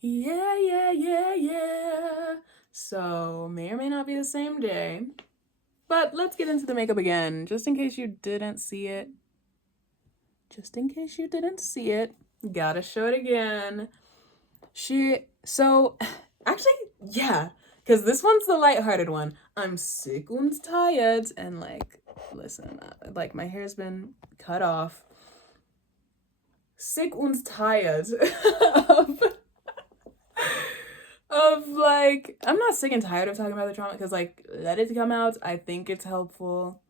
Yeah, yeah, yeah, yeah. So, may or may not be the same day. But let's get into the makeup again, just in case you didn't see it. Just in case you didn't see it, gotta show it again. Actually, yeah, because this one's the lighthearted one. I'm sick and tired, and like, listen, like my hair's been cut off. Sick and tired of like, I'm not sick and tired of talking about the trauma because like, let it come out. I think it's helpful.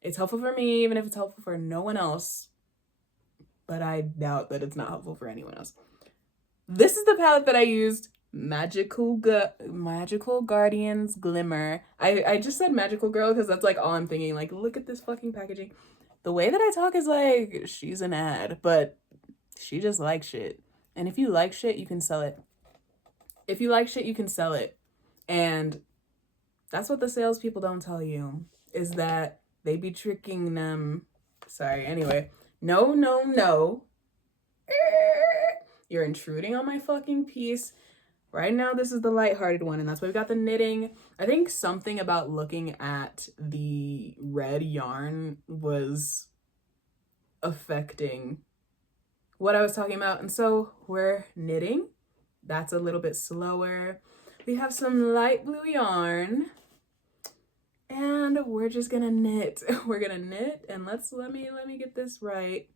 It's helpful for me, even if it's helpful for no one else. But I doubt that it's not helpful for anyone else. This is the palette that I used. Magical Guardians Glimmer. I just said Magical Girl because that's like all I'm thinking. Like, look at this fucking packaging. The way that I talk is like she's an ad, but she just likes shit. And if you like shit, you can sell it. If you like shit, you can sell it. And that's what the salespeople don't tell you, is that they be tricking them. Sorry, anyway. No, no, no. You're intruding on my fucking piece. Right now, this is the lighthearted one, and that's why we got the knitting. I think something about looking at the red yarn was affecting what I was talking about. And so we're knitting. That's a little bit slower. We have some light blue yarn. And we're just gonna knit. We're gonna knit, and let me get this right.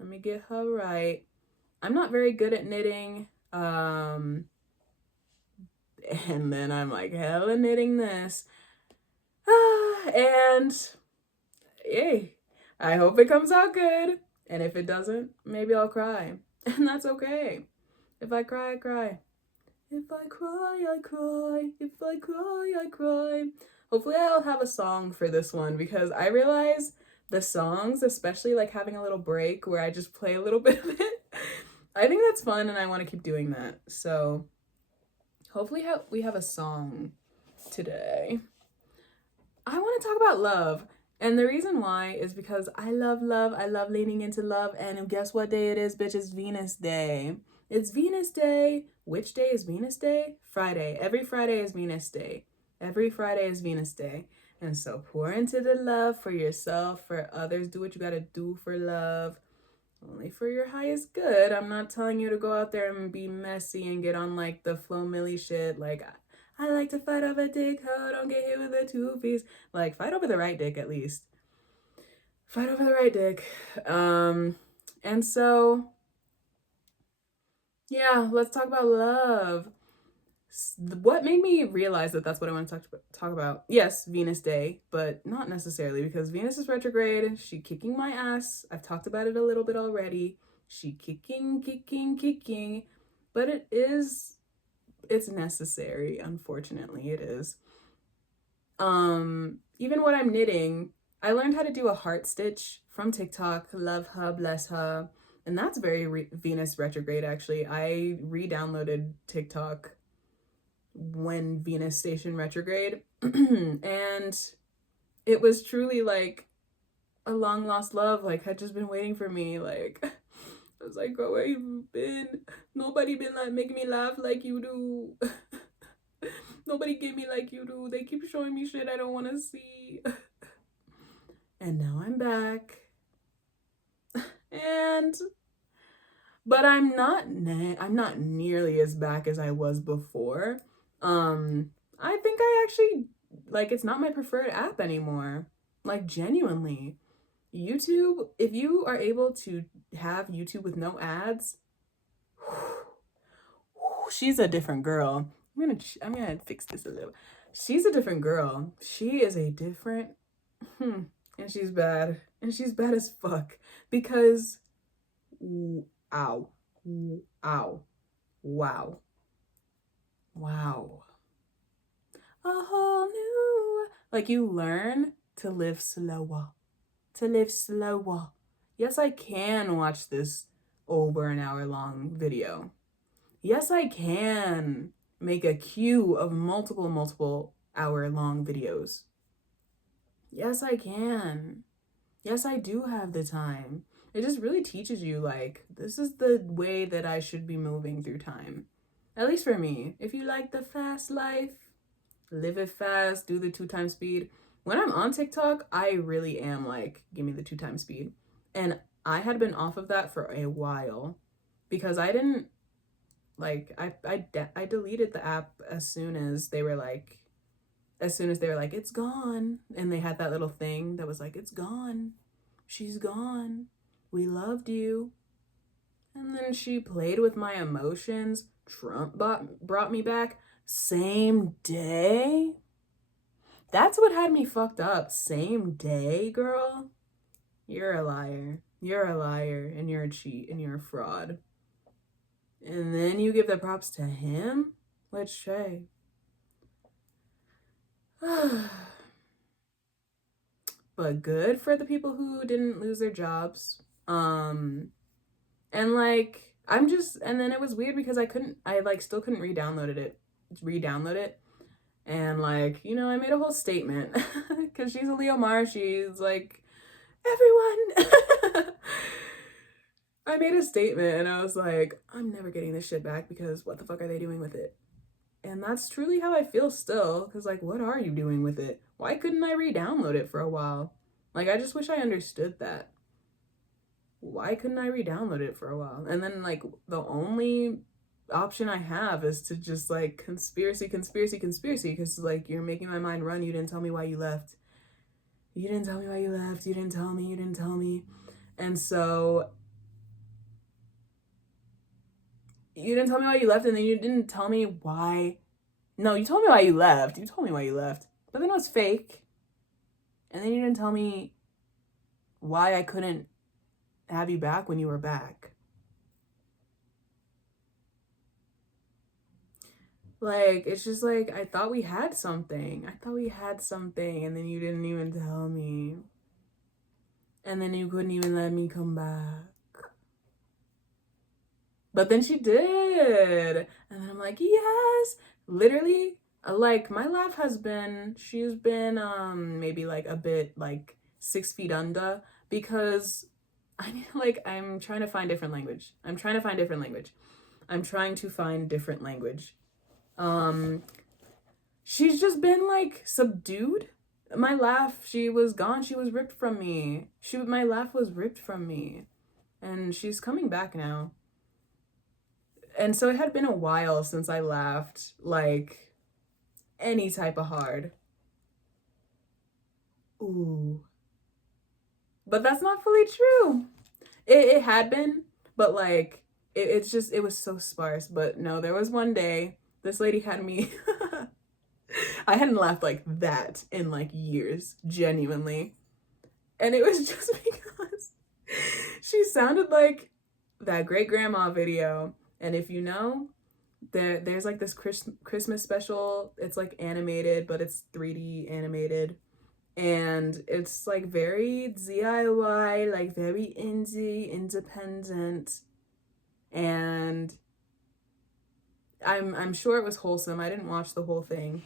Let me get her right. I'm not very good at knitting. And then I'm like hella knitting this. And yay. I hope it comes out good. And if it doesn't, maybe I'll cry. And that's okay. If I cry, I cry. If I cry, I cry. If I cry, I cry. Hopefully I'll have a song for this one because I realize the songs, especially like having a little break where I just play a little bit of it, I think that's fun and I want to keep doing that. So hopefully we have a song today. I want to talk about love. And the reason why is because I love love. I love leaning into love. And guess what day it is, bitch? It's Venus Day. It's Venus Day. Which day is Venus Day? Friday. Every Friday is Venus Day. Every Friday is Venus Day. And so pour into the love for yourself, for others. Do what you gotta do for love. Only for your highest good. I'm not telling you to go out there and be messy and get on like the Flo Milli shit. Like, I like to fight over dick, ho, don't get hit with a two-piece. Like, fight over the right dick at least. Fight over the right dick. And so, yeah, let's talk about love. What made me realize that that's what I want to talk about? Yes, Venus Day, but not necessarily because Venus is retrograde. She kicking my ass. I've talked about it a little bit already. She kicking. But it's necessary. Unfortunately, it is. Even what I'm knitting, I learned how to do a heart stitch from TikTok. Love her, bless her. And that's very Venus retrograde, actually. I re-downloaded TikTok when Venus station retrograde. And it was truly like a long lost love, like had just been waiting for me. Like I was like, oh, where you been? Nobody been like making me laugh like you do. Nobody get me like you do. They keep showing me shit I don't want to see. And now I'm back. But I'm not nearly as back as I was before. I think I actually like it's not my preferred app anymore. Like genuinely. YouTube, if you are able to have YouTube with no ads, she's a different girl. I'm gonna fix this a little. She's a different girl. She is a different and she's bad. And she's bad as fuck. Because ow. Ow. Wow. Wow. A whole new, like you learn to live slower. To live slower. Yes, I can watch this over an hour long video. Yes, I can make a queue of multiple hour long videos. Yes, I can. Yes, I do have the time. it just really teaches you, like, this is the way that I should be moving through time. At least for me. If you like the fast life, live it fast, do the 2x speed. When I'm on TikTok, I really am like, give me the 2x speed. And I had been off of that for a while because I didn't, like, I deleted the app as soon as they were like, it's gone. And they had that little thing that was like, it's gone. She's gone. We loved you. And then she played with my emotions. Trump brought me back. Same day? That's what had me fucked up. Same day, girl? You're a liar. You're a liar, and you're a cheat, and you're a fraud. And then you give the props to him? Which, hey. But good for the people who didn't lose their jobs. And like, and then it was weird because I like still couldn't re-download it. And like, you know, I made a whole statement because she's a Leo Mars. She's like, everyone. I made a statement and I was like, I'm never getting this shit back because what the fuck are they doing with it? And that's truly how I feel still. Because like, what are you doing with it? Why couldn't I re-download it for a while? Like, I just wish I understood that. Why couldn't I re-download it for a while? And then like, the only option I have is to just like conspiracy because like, you're making my mind run. You didn't tell me why you left. You didn't tell me why you left. You didn't tell me. And so you didn't tell me why you left, and then you didn't tell me why. No, you told me why you left. But then it was fake. And then you didn't tell me why I couldn't have you back when you were back. Like, it's just like, I thought we had something. And then you didn't even tell me. And then you couldn't even let me come back. But then she did. And then I'm like, yes. Literally, like, my laugh she's been maybe like a bit like 6 feet under because I'm trying to find different language. She's just been like subdued. My laugh, she was gone. She was ripped from me. My laugh was ripped from me. And she's coming back now. And so it had been a while since I laughed, like, any type of hard. Ooh. But that's not fully true. It had been, but, like, it was so sparse. But no, there was one day, this lady had me, I hadn't laughed like that in, like, years, genuinely. And it was just because she sounded like that Great Grandma video. And if you know, there's like this Christmas special. It's like animated, but it's 3D animated. And it's like very DIY, like very indie, independent. And I'm sure it was wholesome. I didn't watch the whole thing.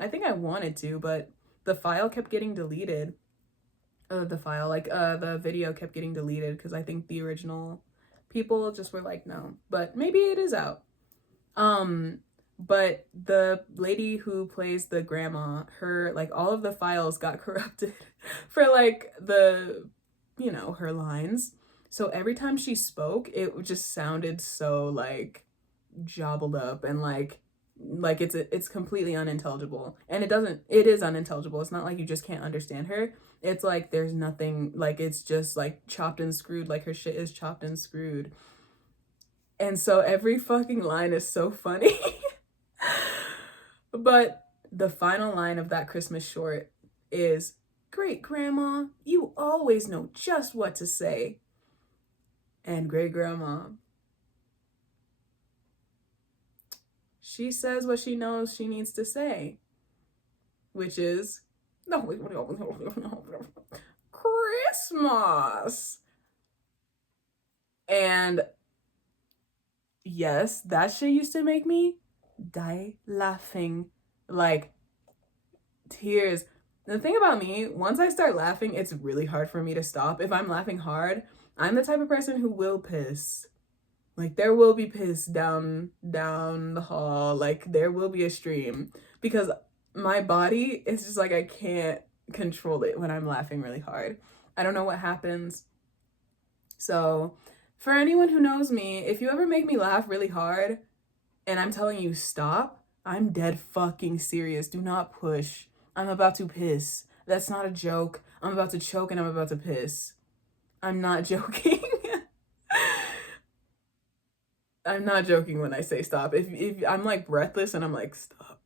I think I wanted to, but the file kept getting deleted. The video kept getting deleted because I think the original people just were like, no, but maybe it is out. But the lady who plays the grandma, her, like, all of the files got corrupted for, like, her lines. So every time she spoke, it just sounded so, like, jobbled up and, like it's completely unintelligible. And it is unintelligible. It's not like you just can't understand her. It's like there's nothing, like, it's just, like, chopped and screwed, like, her shit is chopped and screwed. And so every fucking line is so funny. But the final line of that Christmas short is, "Great Grandma, you always know just what to say." And Great Grandma, she says what she knows she needs to say, which is, Christmas. And yes, that shit used to make me die laughing, like tears. The thing about me, once I start laughing, it's really hard for me to stop. If I'm laughing hard, I'm the type of person who will piss. Like, there will be piss down the hall. Like, there will be a stream. Because my body is just like, I can't control it when I'm laughing really hard. I don't know what happens. So, for anyone who knows me, if you ever make me laugh really hard and I'm telling you stop, I'm dead fucking serious. Do not push. I'm about to piss. That's not a joke. I'm about to choke and I'm about to piss. I'm not joking. I'm not joking when I say stop. If I'm like breathless and I'm like, stop.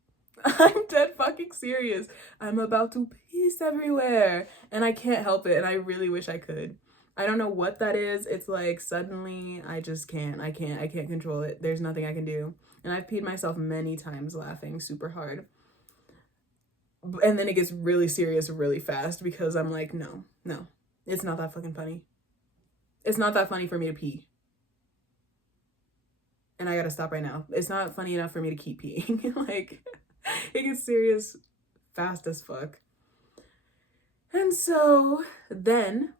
I'm dead fucking serious. I'm about to piss everywhere and I can't help it and I really wish I could. I don't know what that is. It's like suddenly I just can't. I can't control it. There's nothing I can do. And I've peed myself many times laughing super hard. And then it gets really serious really fast because I'm like, no. It's not that fucking funny. It's not that funny for me to pee. And I gotta stop right now. It's not funny enough for me to keep peeing. Like, it gets serious fast as fuck. And so then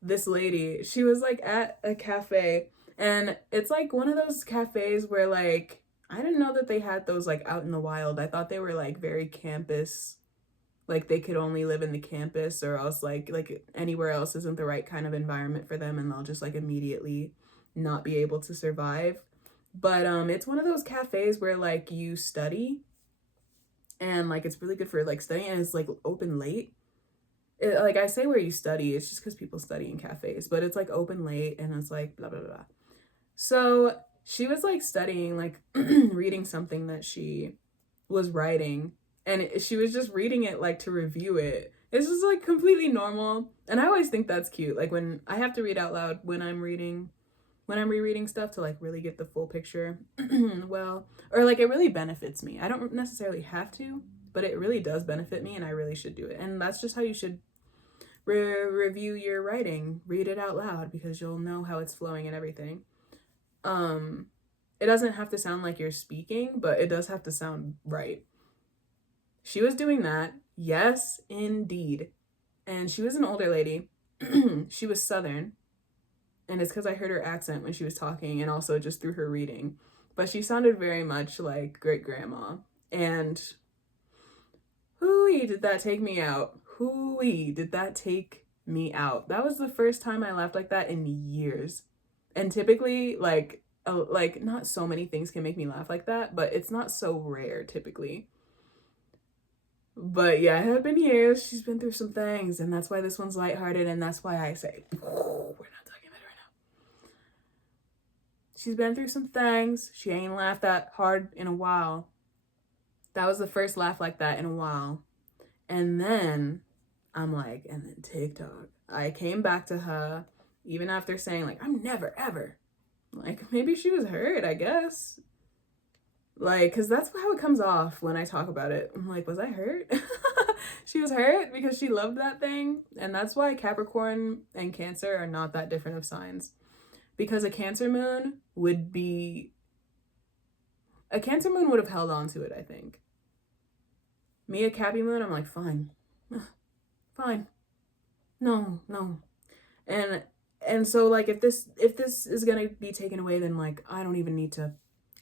this lady, she was like at a cafe, and it's like one of those cafes where like, I didn't know that they had those like out in the wild. I thought they were like very campus, like they could only live in the campus, or else like anywhere else isn't the right kind of environment for them and they'll just like immediately not be able to survive. But it's one of those cafes where like you study and like it's really good for like studying, and it's like open late. Like I say where you study, it's just because people study in cafes, but it's like open late and it's like blah blah blah. So she was like studying, like reading something that she was writing, and she was just reading it like to review it. It's just like completely normal, and I always think that's cute. Like when I have to read out loud when I'm rereading stuff to like really get the full picture. Well, or like it really benefits me. I don't necessarily have to, but it really does benefit me and I really should do it. And that's just how you should review your writing. Read it out loud because you'll know how it's flowing and everything. It doesn't have to sound like you're speaking, but it does have to sound right. She was doing that. Yes, indeed. And she was an older lady. She was Southern. And it's because I heard her accent when she was talking and also just through her reading. But she sounded very much like great grandma. And hooey, did that take me out. Hooey, did that take me out. That was the first time I laughed like that in years. And typically, like not so many things can make me laugh like that, but it's not so rare typically. But yeah, it had been years. She's been through some things, and that's why this one's lighthearted, and that's why I say, we're not talking about it right now. She's been through some things. She ain't laughed that hard in a while. That was the first laugh like that in a while. And then I'm like, and then TikTok. I came back to her, even after saying like, I'm never ever. Like, maybe she was hurt, I guess. Like, because that's how it comes off when I talk about it. I'm like, was I hurt? She was hurt because she loved that thing. And that's why Capricorn and Cancer are not that different of signs. Because a Cancer moon would have held on to it, I think. Me, a Cappy moon, I'm like, fine. Fine. No. And so like if this is gonna be taken away, then like I don't even need to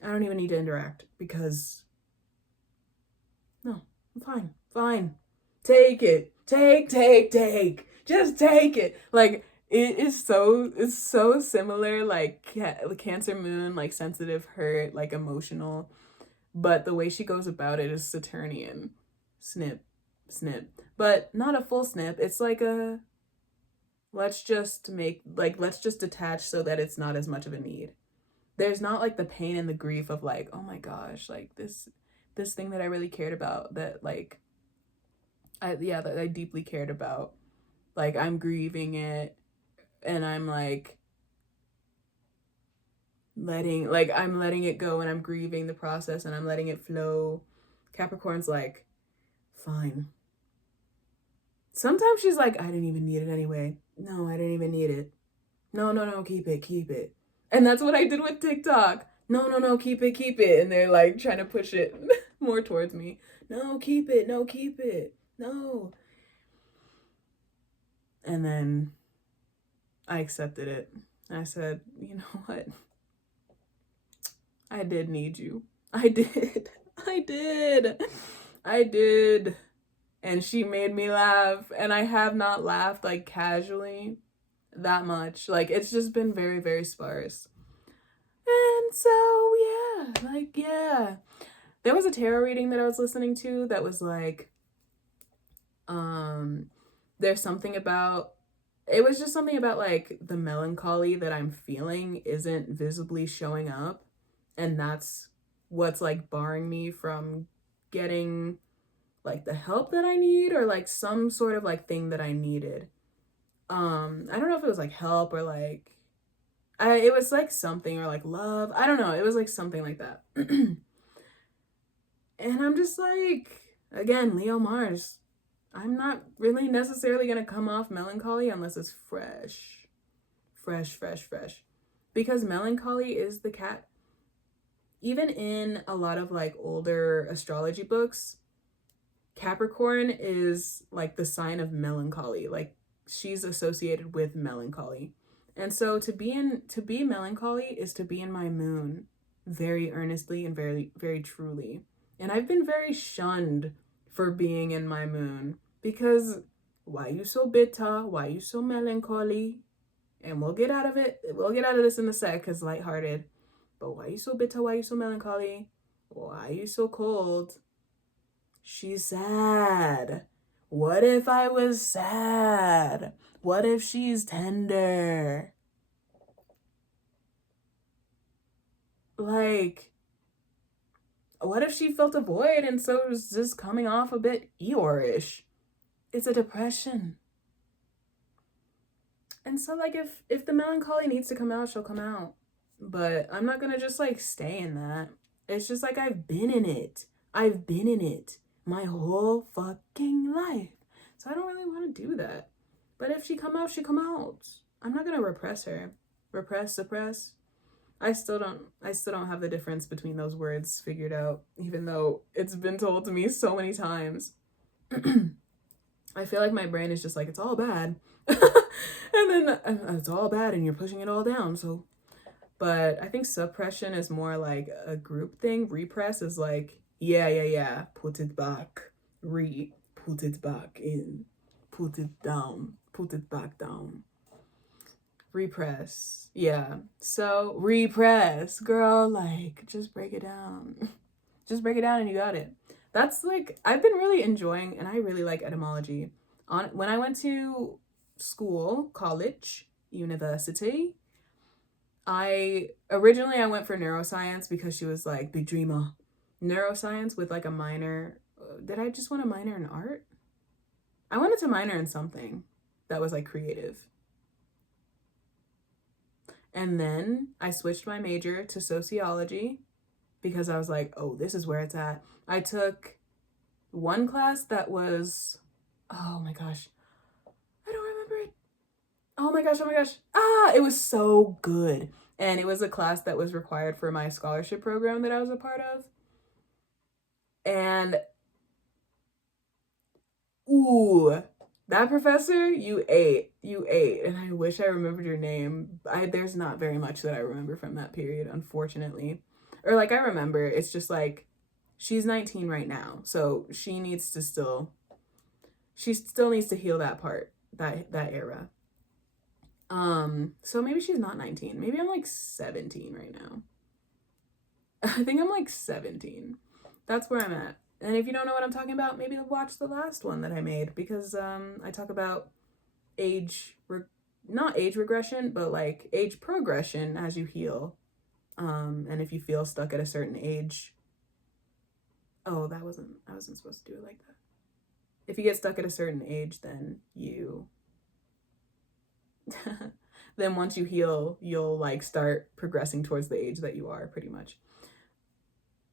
interact because no, I'm fine. Take it. Take. Just take it. Like it's so similar, like Cancer moon, like sensitive, hurt, like emotional, but the way she goes about it is Saturnian. Snip. But not a full snip. It's like a let's just detach so that it's not as much of a need. There's not like the pain and the grief of like, oh my gosh, like this thing that I really cared about, that like that I deeply cared about. Like I'm grieving it and I'm like I'm letting it go and I'm grieving the process and I'm letting it flow. Capricorn's like, fine. Sometimes she's like, I didn't even need it anyway. No, I didn't even need it. No, keep it. And that's what I did with TikTok. No, keep it. And they're like trying to push it more towards me. No, keep it. No. And then I accepted it. And I said, you know what? I did need you. I did. I did. I did. And she made me laugh. And I have not laughed like casually that much. Like, it's just been very, very sparse. And so, yeah, like, yeah. There was a tarot reading that I was listening to that was like, there's something about, it was just something about like the melancholy that I'm feeling isn't visibly showing up. And that's what's like barring me from getting like the help that I need, or like some sort of like thing that I needed. I don't know if it was like help or like, it was like something, or like love. I don't know. It was like something like that. And I'm just like, again, Leo Mars, I'm not really necessarily going to come off melancholy unless it's fresh. Fresh. Because melancholy is the cat. Even in a lot of like older astrology books, Capricorn is like the sign of melancholy. Like, she's associated with melancholy. And so to be melancholy is to be in my moon very earnestly and very, very truly. And I've been very shunned for being in my moon, because why you so bitter? Why you so melancholy? And we'll get out of it. We'll get out of this in a sec, because lighthearted. But why you so bitter? Why you so melancholy? Why you so cold? She's sad. What if I was sad? What if she's tender? Like, what if she felt a void and so it was just coming off a bit Eeyore-ish? It's a depression. And so like if the melancholy needs to come out, she'll come out. But I'm not gonna just like stay in that. It's just like I've been in it. I've been in it my whole fucking life. So I don't really want to do that. But if she come out, she come out. I'm not gonna repress her. Repress, suppress. I still don't have the difference between those words figured out, even though it's been told to me so many times. I feel like my brain is just like, it's all bad. And then it's all bad and you're pushing it all down. So, but I think suppression is more like a group thing. Repress is like, yeah, put it back. Put it back in. Put it down. Put it back down. Repress. Yeah. So repress, girl, like, just break it down. Just break it down and you got it. That's like, I've been really enjoying, and I really like etymology. When I went to school, college, university, I went for neuroscience because she was like, big dreamer. Neuroscience with like a minor. Did I just want a minor in art? I wanted to minor in something that was like creative. And then I switched my major to sociology because I was like, oh, this is where it's at. I took one class that was, oh my gosh, I don't remember it. Oh my gosh. It was so good. And it was a class that was required for my scholarship program that I was a part of. And, ooh, that professor, you ate. And I wish I remembered your name. There's not very much that I remember from that period, unfortunately. Or like, I remember, it's just like, she's 19 right now. So she still needs to heal that part, that era. So maybe she's not 19. Maybe I'm like 17 right now. I think I'm like 17. That's where I'm at. And if you don't know what I'm talking about, maybe watch the last one that I made, because I talk about not age regression, but like age progression as you heal. And if you feel stuck at a certain age, I wasn't supposed to do it like that. If you get stuck at a certain age, then then once you heal, you'll like start progressing towards the age that you are, pretty much.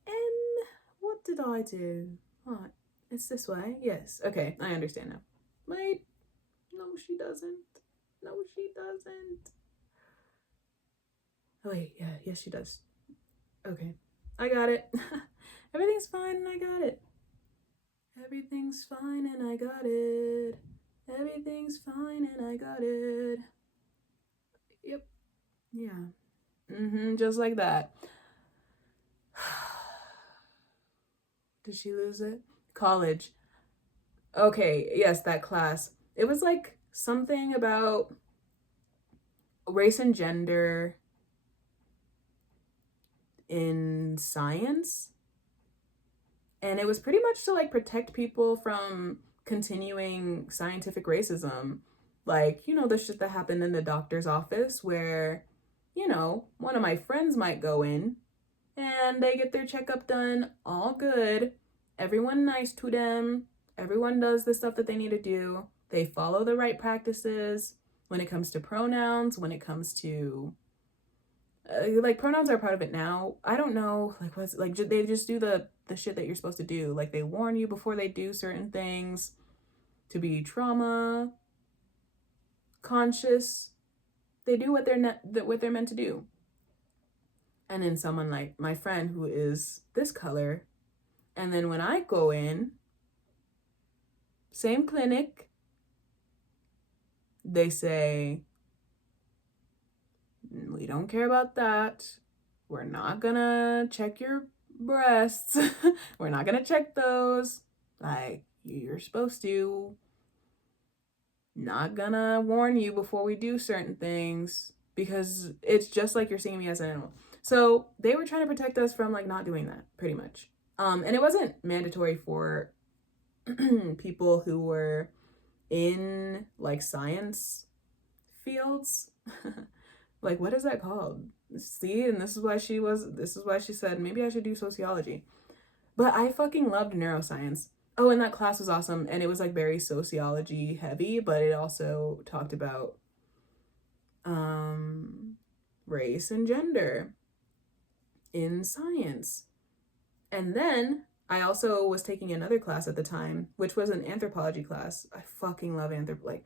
And what did I do? Oh, it's this way. Yes. Okay, I understand now. Wait. No, she doesn't. Oh, wait. Yeah. Yes, she does. Okay. I got it. Everything's fine and I got it. Everything's fine and I got it. Everything's fine and I got it. Yep. Yeah. Just like that. Did she lose it? College. Okay, yes, that class. It was like something about race and gender in science. And it was pretty much to like protect people from continuing scientific racism. Like, the shit that happened in the doctor's office where, one of my friends might go in and they get their checkup done, all good. Everyone nice to them. Everyone does the stuff that they need to do. They follow the right practices when it comes to pronouns, when it comes to like pronouns are part of it now. I don't know, like what's like they just do the shit that you're supposed to do. Like they warn you before they do certain things to be trauma conscious. They do what they're meant to do. And then someone like my friend who is this color, and then when I go in, same clinic, they say, we don't care about that. We're not gonna check your breasts. We're not gonna check those. Like, you're supposed to. Not gonna warn you before we do certain things because it's just like you're seeing me as an animal. So they were trying to protect us from like not doing that, pretty much. And it wasn't mandatory for people who were in like science fields. Like, what is that called? See, and this is why she said maybe I should do sociology. But I fucking loved neuroscience. Oh, and that class was awesome, and it was like very sociology heavy, but it also talked about race and gender in science. And then I also was taking another class at the time, which was an anthropology class. I fucking love like,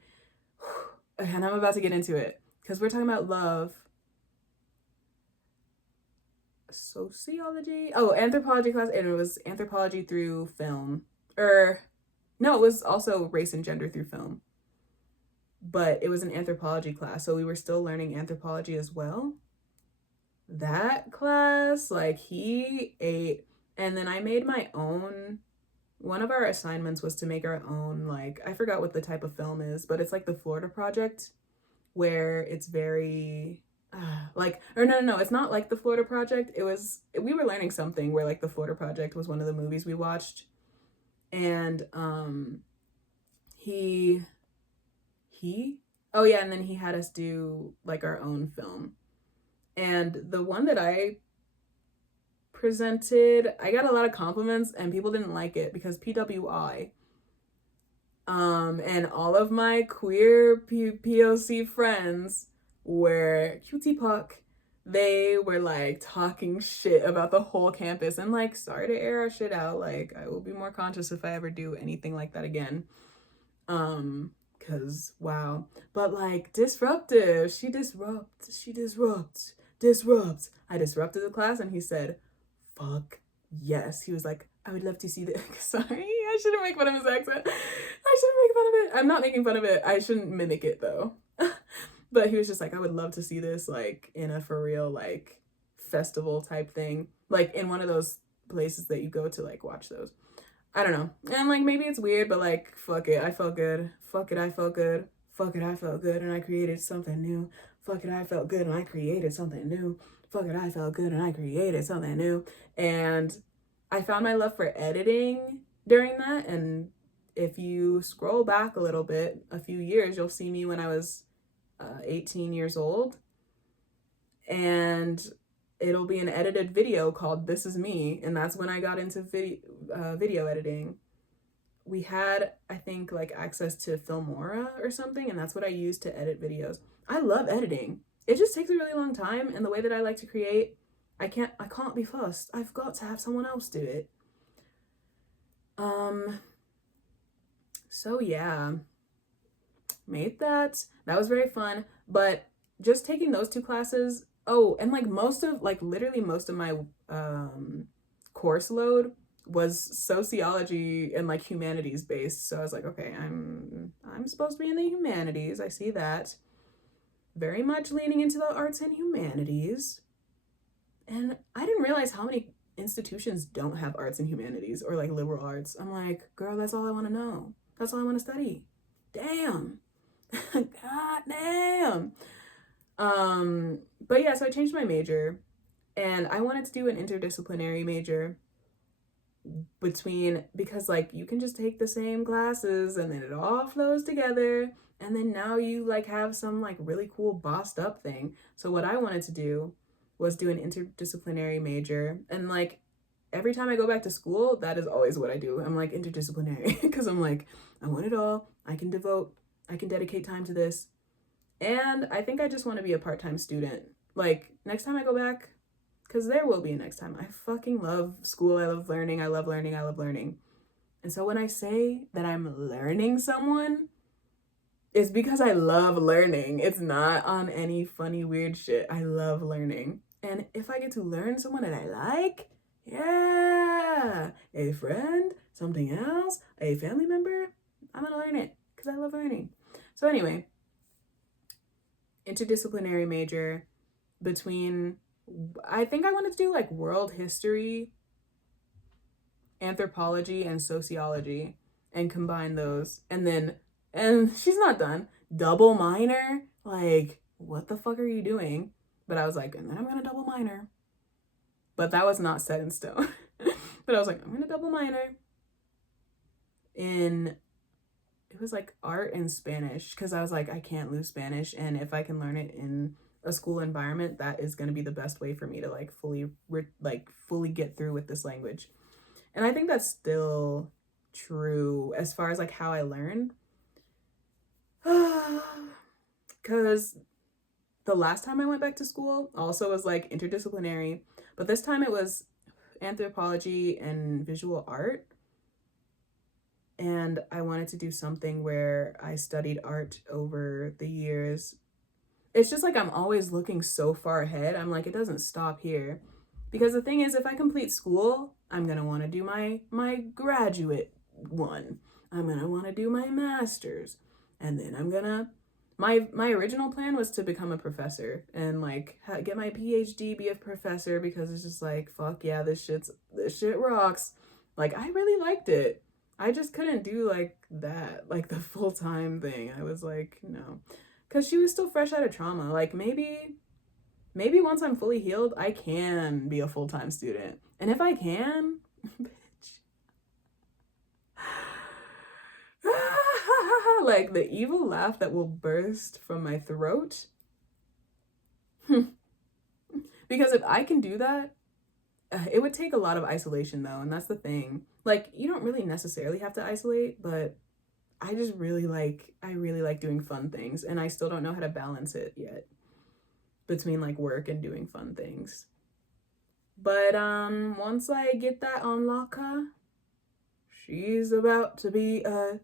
and I'm about to get into it because we're talking about love. Sociology? Oh, anthropology class, and it was anthropology through film. No, it was also race and gender through film. But it was an anthropology class, so we were still learning anthropology as well. That class, like, he ate. And then I made my own. One of our assignments was to make our own, like, I forgot what the type of film is, but it's like the Florida Project, where it's very no, it's not like the Florida Project. We were learning something where like the Florida Project was one of the movies we watched, and he oh yeah, and then he had us do like our own film, and the one that I presented, I got a lot of compliments and people didn't like it because PWI. And all of my queer POC friends were cutie puck. They were like talking shit about the whole campus, and like, sorry to air our shit out. Like, I will be more conscious if I ever do anything like that again. Cause wow. But like, disruptive. She disrupts. I disrupted the class, and he said, fuck yes. He was like, I would love to see the sorry, I shouldn't make fun of his accent. I shouldn't make fun of it. I'm not making fun of it. I shouldn't mimic it though. But he was just like, I would love to see this like in a for real like festival type thing. Like in one of those places that you go to like watch those. I don't know. And like maybe it's weird, but like fuck it. I felt good. Fuck it, I felt good. Fuck it, I felt good and I created something new. Fuck it, I felt good and I created something new. Fuck it, I felt good and I created something new. And I found my love for editing during that. And if you scroll back a little bit, a few years, you'll see me when I was 18 years old. And it'll be an edited video called This Is Me. And that's when I got into video editing. We had, I think, like access to Filmora or something. And that's what I used to edit videos. I love editing. It just takes a really long time. And the way that I like to create, I can't be fussed. I've got to have someone else do it. So yeah, made that. That was very fun. But just taking those two classes. Oh, and like literally most of my course load was sociology and like humanities based. So I was like, okay, I'm I'm supposed to be in the humanities. I see that. Very much leaning into the arts and humanities. And I didn't realize how many institutions don't have arts and humanities or like liberal arts. I'm like, girl, that's all I want to know. That's all I want to study. Damn. God damn. But yeah, so I changed my major and I wanted to do an interdisciplinary major because like you can just take the same classes and then it all flows together. And then now you like have some like really cool bossed up thing. So what I wanted to do was do an interdisciplinary major. And like every time I go back to school, that is always what I do. I'm like interdisciplinary because I'm like, I want it all. I can dedicate time to this. And I think I just want to be a part-time student. Like next time I go back, because there will be a next time. I fucking love school. I love learning. I love learning. I love learning. And so when I say that I'm learning someone, it's because I love learning. It's not on any funny, weird shit. I love learning. And if I get to learn someone that I like, yeah, a friend, something else, a family member, I'm gonna learn it because I love learning. So anyway, interdisciplinary major between, I think I wanted to do like world history, anthropology, and sociology and combine those. And she's not done. Double minor? Like, what the fuck are you doing? But I was like, and then I'm gonna double minor. But that was not set in stone. But I was like, I'm gonna double minor in, it was like art and Spanish. Because I was like, I can't lose Spanish. And if I can learn it in a school environment, that is gonna be the best way for me to like fully get through with this language. And I think that's still true as far as like how I learn. Because the last time I went back to school also was like interdisciplinary, but this time it was anthropology and visual art. And I wanted to do something where I studied art over the years. It's just like I'm always looking so far ahead. I'm like, it doesn't stop here. Because the thing is, if I complete school, I'm going to want to do my graduate one. I'm going to want to do my master's. And then I'm gonna, my original plan was to become a professor and like get my PhD, be a professor, because it's just like, fuck yeah, this shit rocks. Like I really liked it. I just couldn't do like that, like the full-time thing. I was like, no, because she was still fresh out of trauma. Like maybe once I'm fully healed, I can be a full-time student. And if I can, like the evil laugh that will burst from my throat. Because if I can do that, it would take a lot of isolation though, and that's the thing. Like you don't really necessarily have to isolate, but I really like doing fun things, and I still don't know how to balance it yet between like work and doing fun things. But once I get that on locker, she's about to be a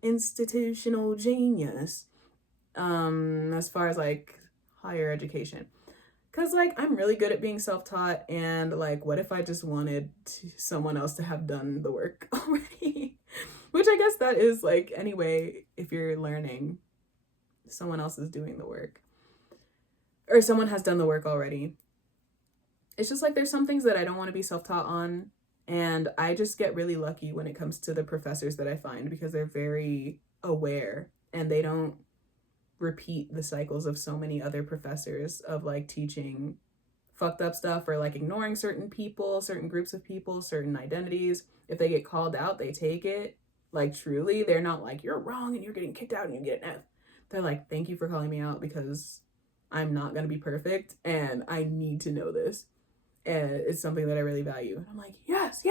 institutional genius as far as like higher education, because like I'm really good at being self-taught, and like what if I just wanted someone else to have done the work already? Which I guess that is like, anyway, if you're learning, someone else is doing the work or someone has done the work already. It's just like there's some things that I don't want to be self-taught on. And I just get really lucky when it comes to the professors that I find, because they're very aware and they don't repeat the cycles of so many other professors of like teaching fucked up stuff or like ignoring certain people, certain groups of people, certain identities. If they get called out, they take it. Like truly, they're not like, you're wrong and you're getting kicked out and you get an F. They're like, thank you for calling me out because I'm not going to be perfect and I need to know this. And it's something that I really value. And I'm like, yes.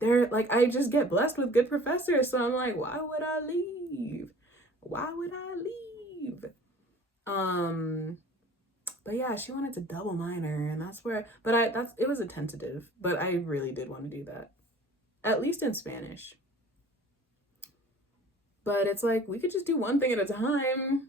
They're like, I just get blessed with good professors. So I'm like, why would I leave? But yeah, she wanted to double minor, and that's where, it was a tentative, but I really did want to do that. At least in Spanish. But it's like, we could just do one thing at a time.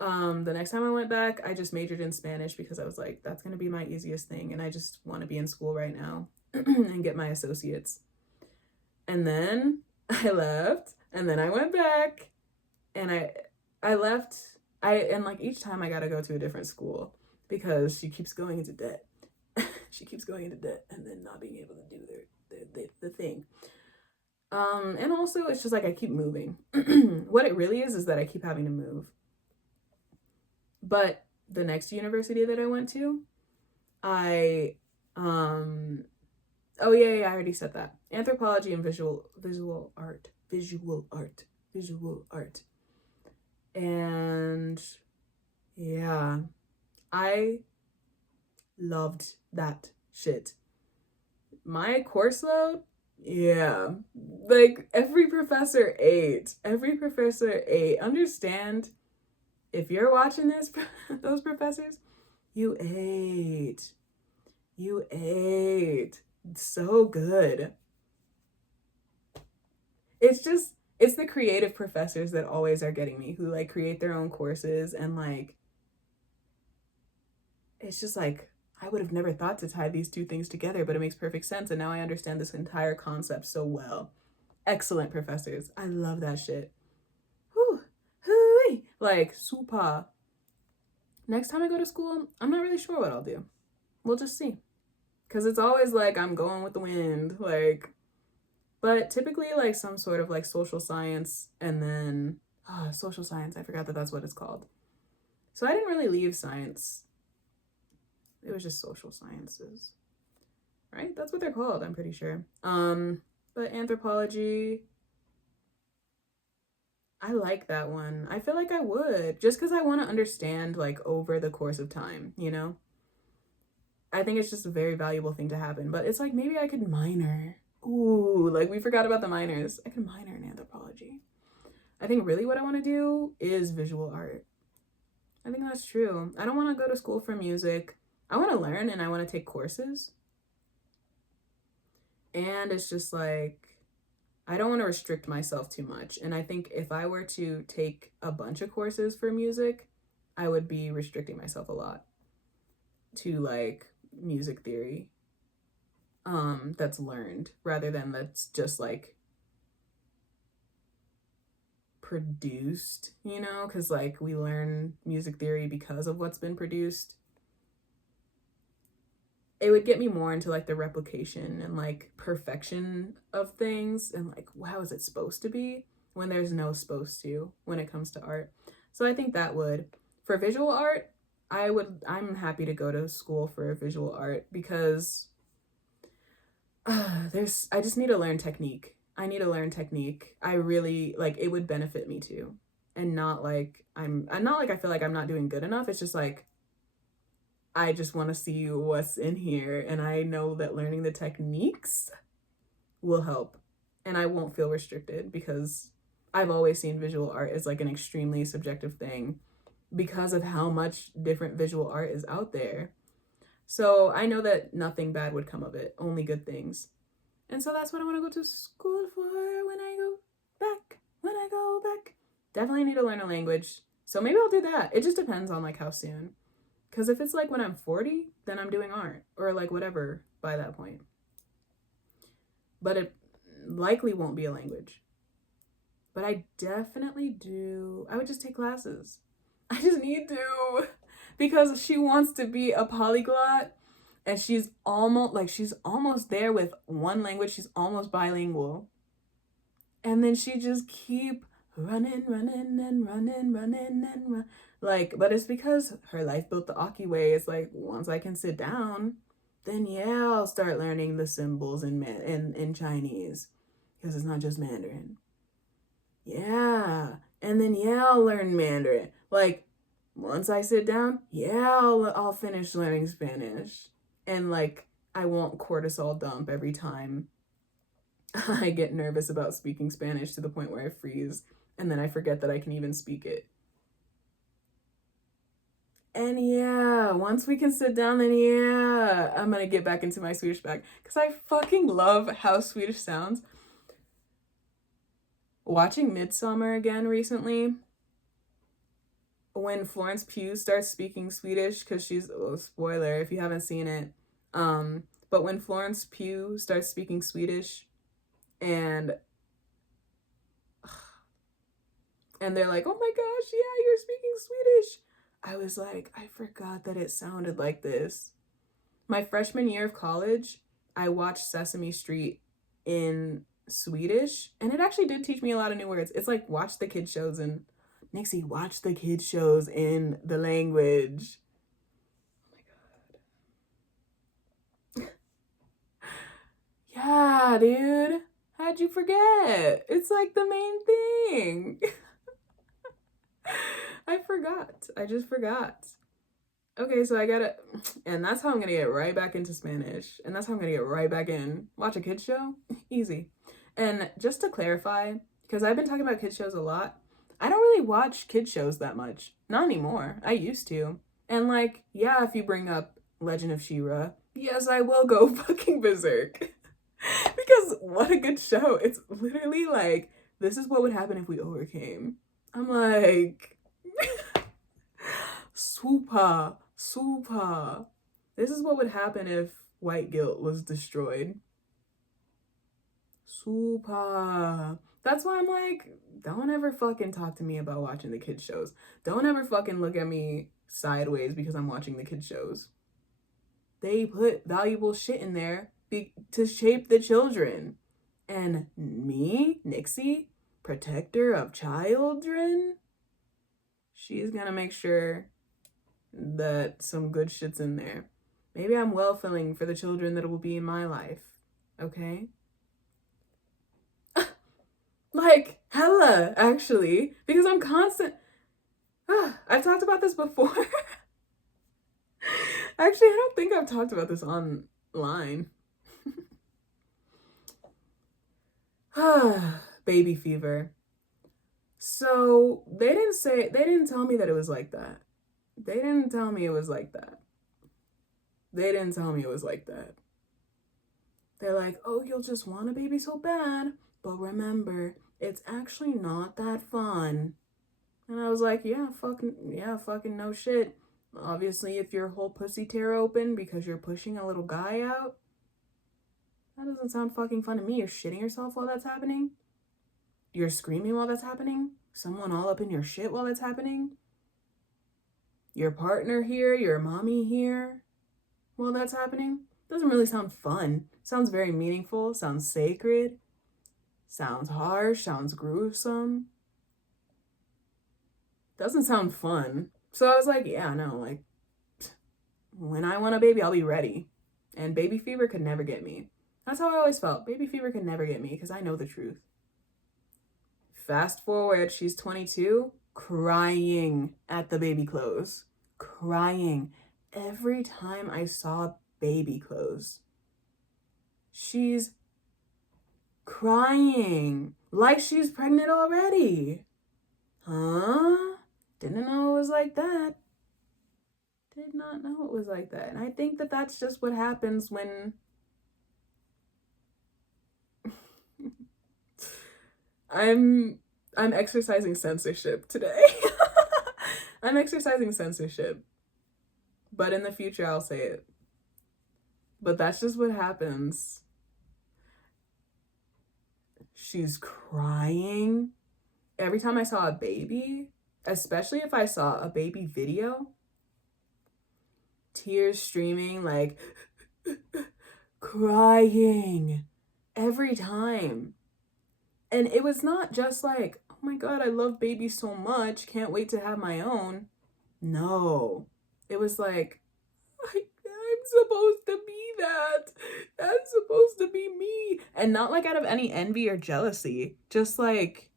The next time I went back, I just majored in Spanish because I was like, that's going to be my easiest thing. And I just want to be in school right now and get my associates. And then I left, and then I went back, and I left. And like each time I gotta go to a different school because she keeps going into debt. She keeps going into debt and then not being able to do the thing. And also it's just like I keep moving. What it really is that I keep having to move. But the next university that I went to, I oh yeah, I already said that. Anthropology and visual art. And yeah, I loved that shit. My course load, yeah, like every professor ate. Understand, if you're watching this, those professors, you ate. So good. It's the creative professors that always are getting me, who like create their own courses, and like it's just like I would have never thought to tie these two things together, but it makes perfect sense, and now I understand this entire concept so well. Excellent professors. I love that shit. Whew. Hooey. Like, super. Next time I go to school, I'm not really sure what I'll do. We'll just see. Because it's always like I'm going with the wind. Like, but typically like some sort of like social science, and then social science. I forgot that that's what it's called. So I didn't really leave science. It was just social sciences, right? That's what they're called, I'm pretty sure. But anthropology, I like that one. I feel like I would, just because I want to understand like over the course of time, you know? I think it's just a very valuable thing to happen. But it's like maybe I could minor. Ooh, like we forgot about the minors. I could minor in anthropology. I think really what I want to do is visual art. I think that's true. I don't want to go to school for music. I want to learn and I want to take courses. And it's just like, I don't want to restrict myself too much. And I think if I were to take a bunch of courses for music, I would be restricting myself a lot to like music theory that's learned, rather than that's just like produced, you know, because like we learn music theory because of what's been produced. It would get me more into like the replication and like perfection of things, and like how is it supposed to be when there's no supposed to when it comes to art. So I think that would, for visual art, I'm happy to go to school for visual art, because I just need to learn technique. I need to learn technique. I really like it would benefit me too. And not like I'm not like I feel like I'm not doing good enough. It's just like I just want to see what's in here, and I know that learning the techniques will help, and I won't feel restricted, because I've always seen visual art as like an extremely subjective thing because of how much different visual art is out there. So I know that nothing bad would come of it, only good things. And so that's what I want to go to school for when I go back. Definitely need to learn a language. So maybe I'll do that. It just depends on like how soon. Because if it's like when I'm 40, then I'm doing art or like whatever by that point. But it likely won't be a language. But I definitely do. I would just take classes. I just need to. Because she wants to be a polyglot, and she's almost there with one language. She's almost bilingual. And then she just keep running. Like, but it's because her life built the Aki way. It's like, once I can sit down, then yeah, I'll start learning the symbols in Chinese, because it's not just Mandarin. Yeah, and then yeah, I'll learn Mandarin. Like, once I sit down, yeah, I'll finish learning Spanish, and like I won't cortisol dump every time I get nervous about speaking Spanish to the point where I freeze, and then I forget that I can even speak it. And yeah, once we can sit down, then yeah, I'm gonna get back into my Swedish bag, because I fucking love how Swedish sounds. Watching Midsummer again recently, when Florence Pugh starts speaking Swedish, because she's, oh, spoiler if you haven't seen it, but when Florence Pugh starts speaking Swedish, and And they're like, oh my gosh, yeah, you're speaking Swedish. I was like, I forgot that it sounded like this. My freshman year of college, I watched Sesame Street in Swedish, and it actually did teach me a lot of new words. It's like, watch the kid shows and Nixie, watch the kid shows in the language. Oh my god. Yeah, dude. How'd you forget? It's like the main thing. I forgot. I just forgot. Okay, so I gotta, and that's how I'm gonna get right back into Spanish. And that's how I'm gonna get right back in. Watch a kids show? Easy. And just to clarify, because I've been talking about kids shows a lot, I don't really watch kids shows that much. Not anymore. I used to. And like, yeah, if you bring up Legend of She-Ra, yes, I will go fucking berserk. Because what a good show. It's literally like, this is what would happen if we overcame. I'm like, super. This is what would happen if white guilt was destroyed. Super. That's why I'm like, don't ever fucking talk to me about watching the kids shows. Don't ever fucking look at me sideways because I'm watching the kids shows. They put valuable shit in there to shape the children. And me, Nixie, protector of children, she's gonna make sure that some good shit's in there. Maybe I'm well-filling for the children that will be in my life. Okay? Like, hella, actually. Because I'm constant... I've talked about this before. Actually, I don't think I've talked about this online. Baby fever. So they didn't tell me that it was like that. They didn't tell me it was like that. They're like, oh, you'll just want a baby so bad, but remember, it's actually not that fun. And I was like, yeah, fucking no shit. Obviously, if your whole pussy tear open because you're pushing a little guy out, that doesn't sound fucking fun to me. You're shitting yourself while that's happening. You're screaming while that's happening. Someone all up in your shit while that's happening. Your partner here, your mommy here while that's happening. Doesn't really sound fun. Sounds very meaningful. Sounds sacred. Sounds harsh. Sounds gruesome. Doesn't sound fun. So I was like, yeah, no, like, when I want a baby, I'll be ready. And baby fever could never get me. That's how I always felt. Baby fever could never get me because I know the truth. Fast forward, she's 22, crying at the baby clothes. Crying. Every time I saw baby clothes, she's crying like she's pregnant already. Huh? Didn't know it was like that. Did not know it was like that. And I think that that's just what happens when I'm exercising censorship today. I'm exercising censorship. But in the future, I'll say it. But that's just what happens. She's crying. Every time I saw a baby, especially if I saw a baby video, tears streaming, like, crying every time. And it was not just like, oh my god, I love babies so much, can't wait to have my own. No. It was like, I'm supposed to be that. That's supposed to be me. And not like out of any envy or jealousy. Just like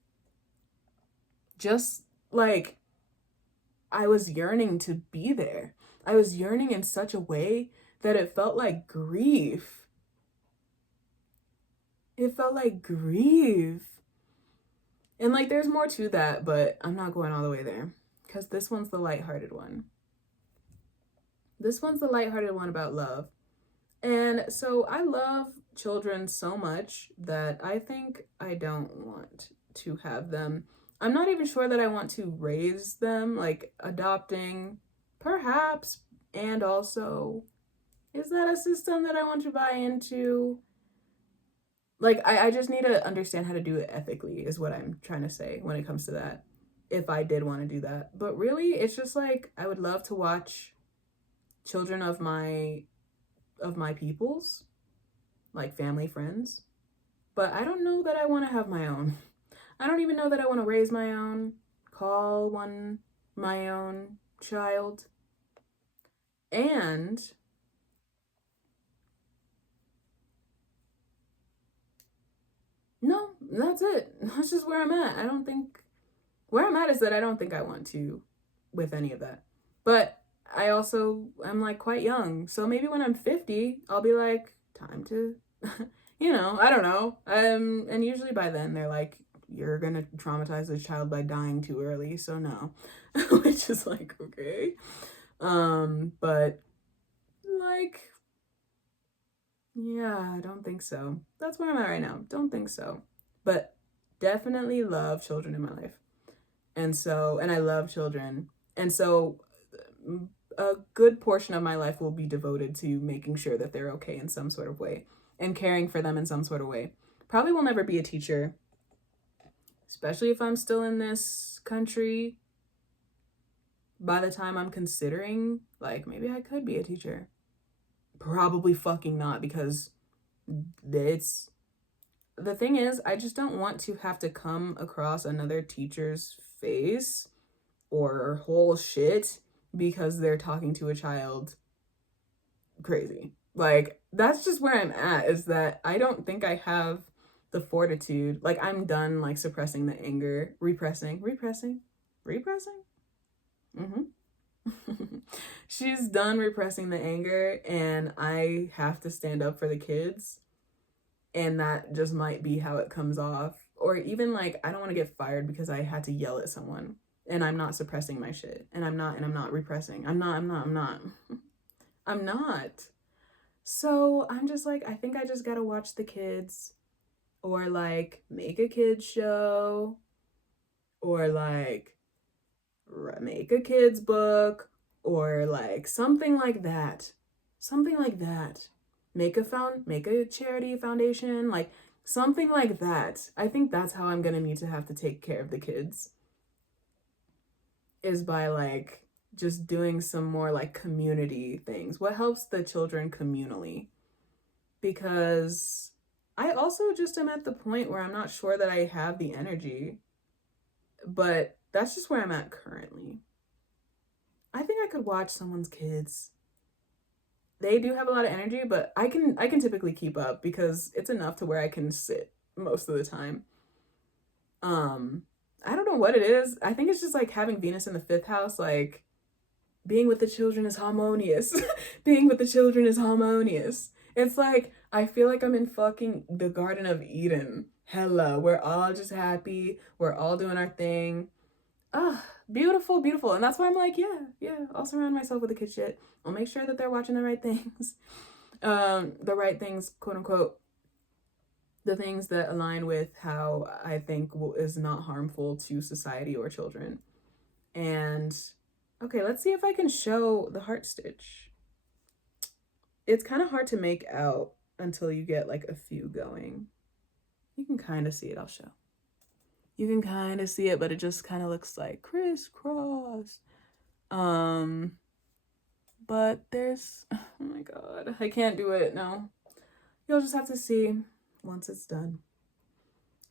I was yearning to be there. I was yearning in such a way that it felt like grief. It felt like grief. And like there's more to that, but I'm not going all the way there. Because this one's the lighthearted one. This one's the lighthearted one about love. And so I love children so much that I think I don't want to have them. I'm not even sure that I want to raise them, like adopting, perhaps. And also, is that a system that I want to buy into? Like, I just need to understand how to do it ethically, is what I'm trying to say when it comes to that. if I did want to do that. But really, it's just like I would love to watch children of my peoples, like family, friends. But I don't know that I want to have my own. I don't even know that I want to raise my own, call one my own child. And no, that's it. That's just where I'm at. I don't think, where I'm at is that I don't think I want to with any of that. But I'm like quite young. So maybe when I'm 50, I'll be like, time to, I don't know. And usually by then they're like, you're gonna traumatize the child by dying too early. So no, which is like, okay. But like, yeah, I don't think so. That's where I'm at right now. Don't think so. But definitely love children in my life. And I love children. And so a good portion of my life will be devoted to making sure that they're okay in some sort of way and caring for them in some sort of way. Probably will never be a teacher, especially if I'm still in this country. By the time I'm considering, like, maybe I could be a teacher. Probably fucking not, because it's, the thing is, I just don't want to have to come across another teacher's face or whole shit because they're talking to a child crazy. Like, that's just where I'm at, is that I don't think I have the fortitude. Like, I'm done, like, suppressing the anger, repressing. Mm-hmm. She's done repressing the anger, and I have to stand up for the kids, and that just might be how it comes off. Or even like, I don't want to get fired because I had to yell at someone, and I'm not suppressing my shit, and I'm not repressing. I'm not. So I'm just like, I think I just gotta watch the kids, or like make a kids show, or like make a kids book, or like something like that. Make a charity foundation, like something like that. I think that's how I'm gonna need to have to take care of the kids, is by like just doing some more like community things. What helps the children communally? Because I also just am at the point where I'm not sure that I have the energy, but that's just where I'm at currently. I think I could watch someone's kids. They do have a lot of energy, but I can typically keep up because it's enough to where I can sit most of the time. I don't know what it is. I think it's just like having Venus in the 5th house, like being with the children is harmonious. Being with the children is harmonious. It's like, I feel like I'm in fucking the Garden of Eden. Hello, we're all just happy. We're all doing our thing. Ah, beautiful, beautiful. And that's why I'm like, yeah, I'll surround myself with the kid shit. I'll make sure that they're watching the right things. The right things, quote unquote. The things that align with how I think is not harmful to society or children. And okay, let's see if I can show the heart stitch. It's kind of hard to make out until you get like a few going. You can kind of see it, I'll show. You can kind of see it, but it just kind of looks like crisscross. But there's, oh my God, I can't do it, no. You'll just have to see once it's done.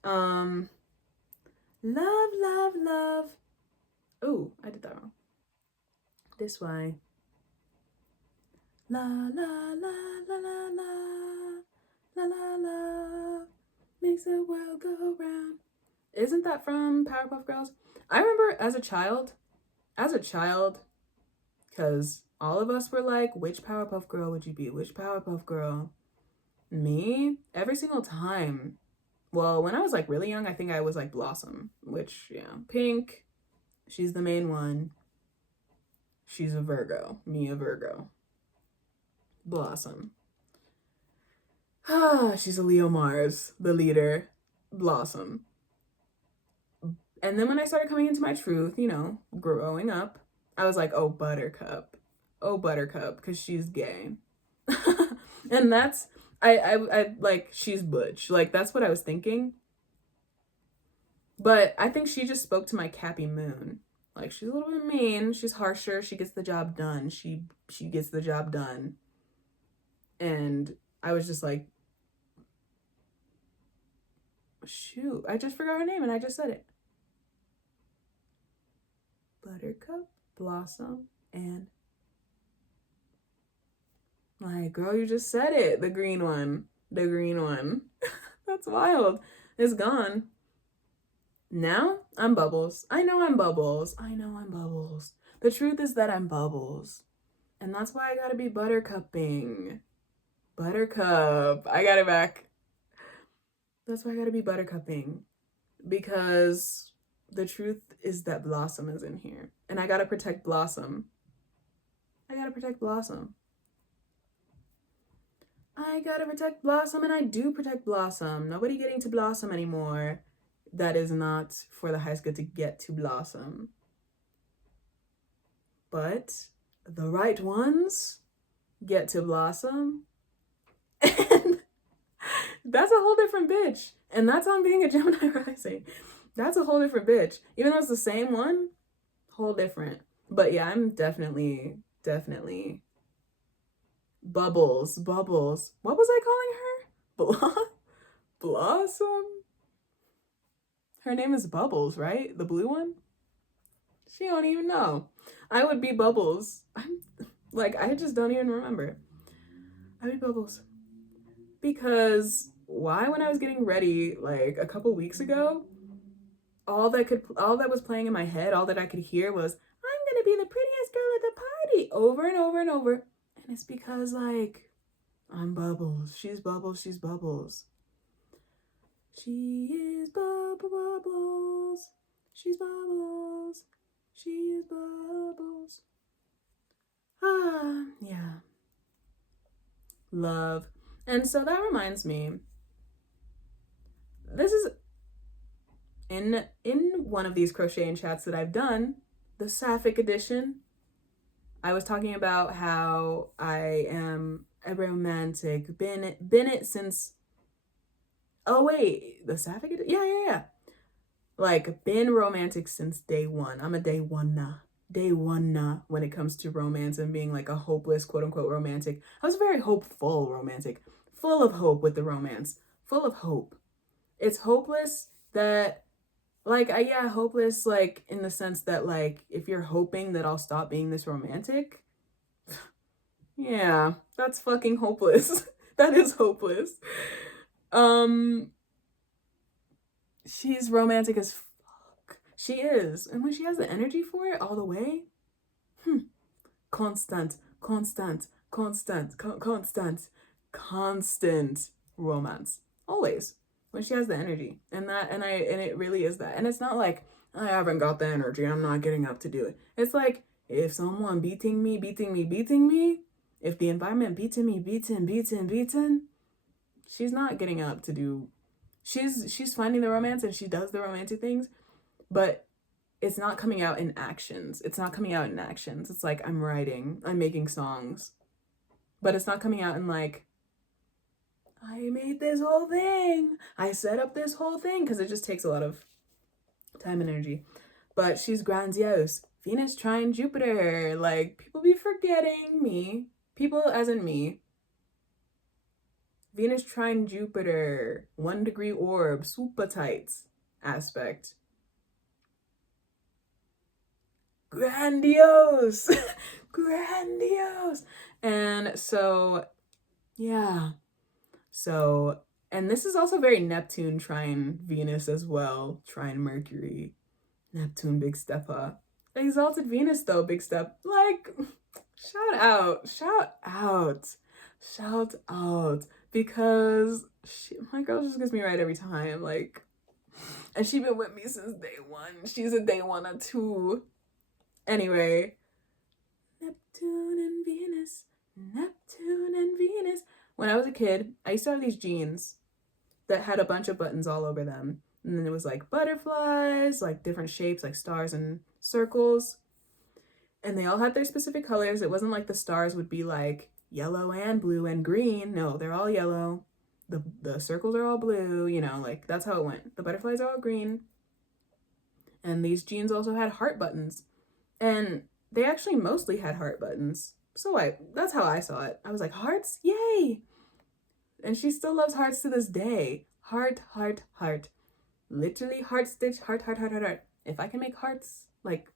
Love, love, love. Oh, I did that wrong. This way. La, la, la, la, la, la, la, la, la, makes the world go round. Isn't that from Powerpuff Girls? I remember as a child, because all of us were like, which Powerpuff Girl would you be? Which Powerpuff Girl? Me? Every single time. Well, when I was like really young, I think I was like Blossom, which, yeah, Pink, she's the main one. She's a Virgo. Me, a Virgo. Blossom. She's a Leo Mars, the leader. Blossom. And then when I started coming into my truth, growing up, I was like, oh, Buttercup, because she's gay. And that's, I like, she's butch. Like, that's what I was thinking. But I think she just spoke to my Cappy moon. Like, she's a little bit mean, she's harsher, she gets the job done. She gets the job done. And I was just like, shoot, I just forgot her name and I just said it. Buttercup, Blossom, and like, girl, you just said it. The green one. The green one. That's wild. It's gone. Now I'm Bubbles. I know I'm Bubbles. I know I'm Bubbles. The truth is that I'm Bubbles. And that's why I gotta be buttercupping. Buttercup. I got it back. That's why I gotta be buttercupping. Because the truth is that Blossom is in here. And I gotta protect Blossom. I gotta protect Blossom. I gotta protect Blossom, and I do protect Blossom. Nobody getting to Blossom anymore. That is not for the highest good to get to Blossom. But the right ones get to Blossom. And that's a whole different bitch. And that's on being a Gemini rising. That's a whole different bitch. Even though it's the same one, whole different. But yeah, I'm definitely Bubbles. What was I calling her? Blossom? Her name is Bubbles, right? The blue one? She don't even know. I would be Bubbles. I just don't even remember. I'd be Bubbles. Because why, when I was getting ready like a couple weeks ago, all that was playing in my head, all that I could hear was, I'm gonna be the prettiest girl at the party, over and over and over. And it's because, like, I'm Bubbles. She's Bubbles. She's Bubbles. She is Bubbles. She's Bubbles. She is Bubbles. Yeah. Love. And so that reminds me, this is in one of these crocheting chats that I've done, the Sapphic edition. I was talking about how I am a romantic, been it since, oh wait, the Sapphic edition? Yeah. Like, been romantic since day one. I'm a day one-na when it comes to romance and being like a hopeless, quote unquote, romantic. I was very hopeful romantic, full of hope with the romance, full of hope. It's hopeless that, like, hopeless, like, in the sense that, like, if you're hoping that I'll stop being this romantic, yeah, that's fucking hopeless. That is hopeless. She's romantic as fuck. She is. And when she has the energy for it all the way, constant romance. Always. When she has the energy. And it really is that. And it's not like, I haven't got the energy, I'm not getting up to do it. It's like, if someone beating me, if the environment beating me, she's not getting up to do. She's finding the romance and she does the romantic things, but it's not coming out in actions. It's like, I'm writing, I'm making songs, but it's not coming out in like, I made this whole thing, I set up this whole thing, because it just takes a lot of time and energy. But she's grandiose. Venus trine Jupiter. Like, people be forgetting me. People as in me. Venus trine Jupiter. 1 degree orb. Super tight aspect. Grandiose. Grandiose. And so, yeah. So, and this is also very Neptune trine Venus as well. Trine Mercury. Neptune, big steppa. Exalted Venus though, big step. Like, shout out. Because my girl just gets me right every time. Like, and she been with me since day one. She's a day one or two. Anyway. Neptune and Venus. When I was a kid, I used to have these jeans that had a bunch of buttons all over them. And then it was like butterflies, like different shapes, like stars and circles. And they all had their specific colors. It wasn't like the stars would be like yellow and blue and green. No, they're all yellow. The circles are all blue, like that's how it went. The butterflies are all green. And these jeans also had heart buttons. And they actually mostly had heart buttons. So that's how I saw it. I was like, hearts? Yay! And she still loves hearts to this day. Heart, heart, heart. Literally heart stitch, heart, heart, heart, heart, heart. If I can make hearts, like,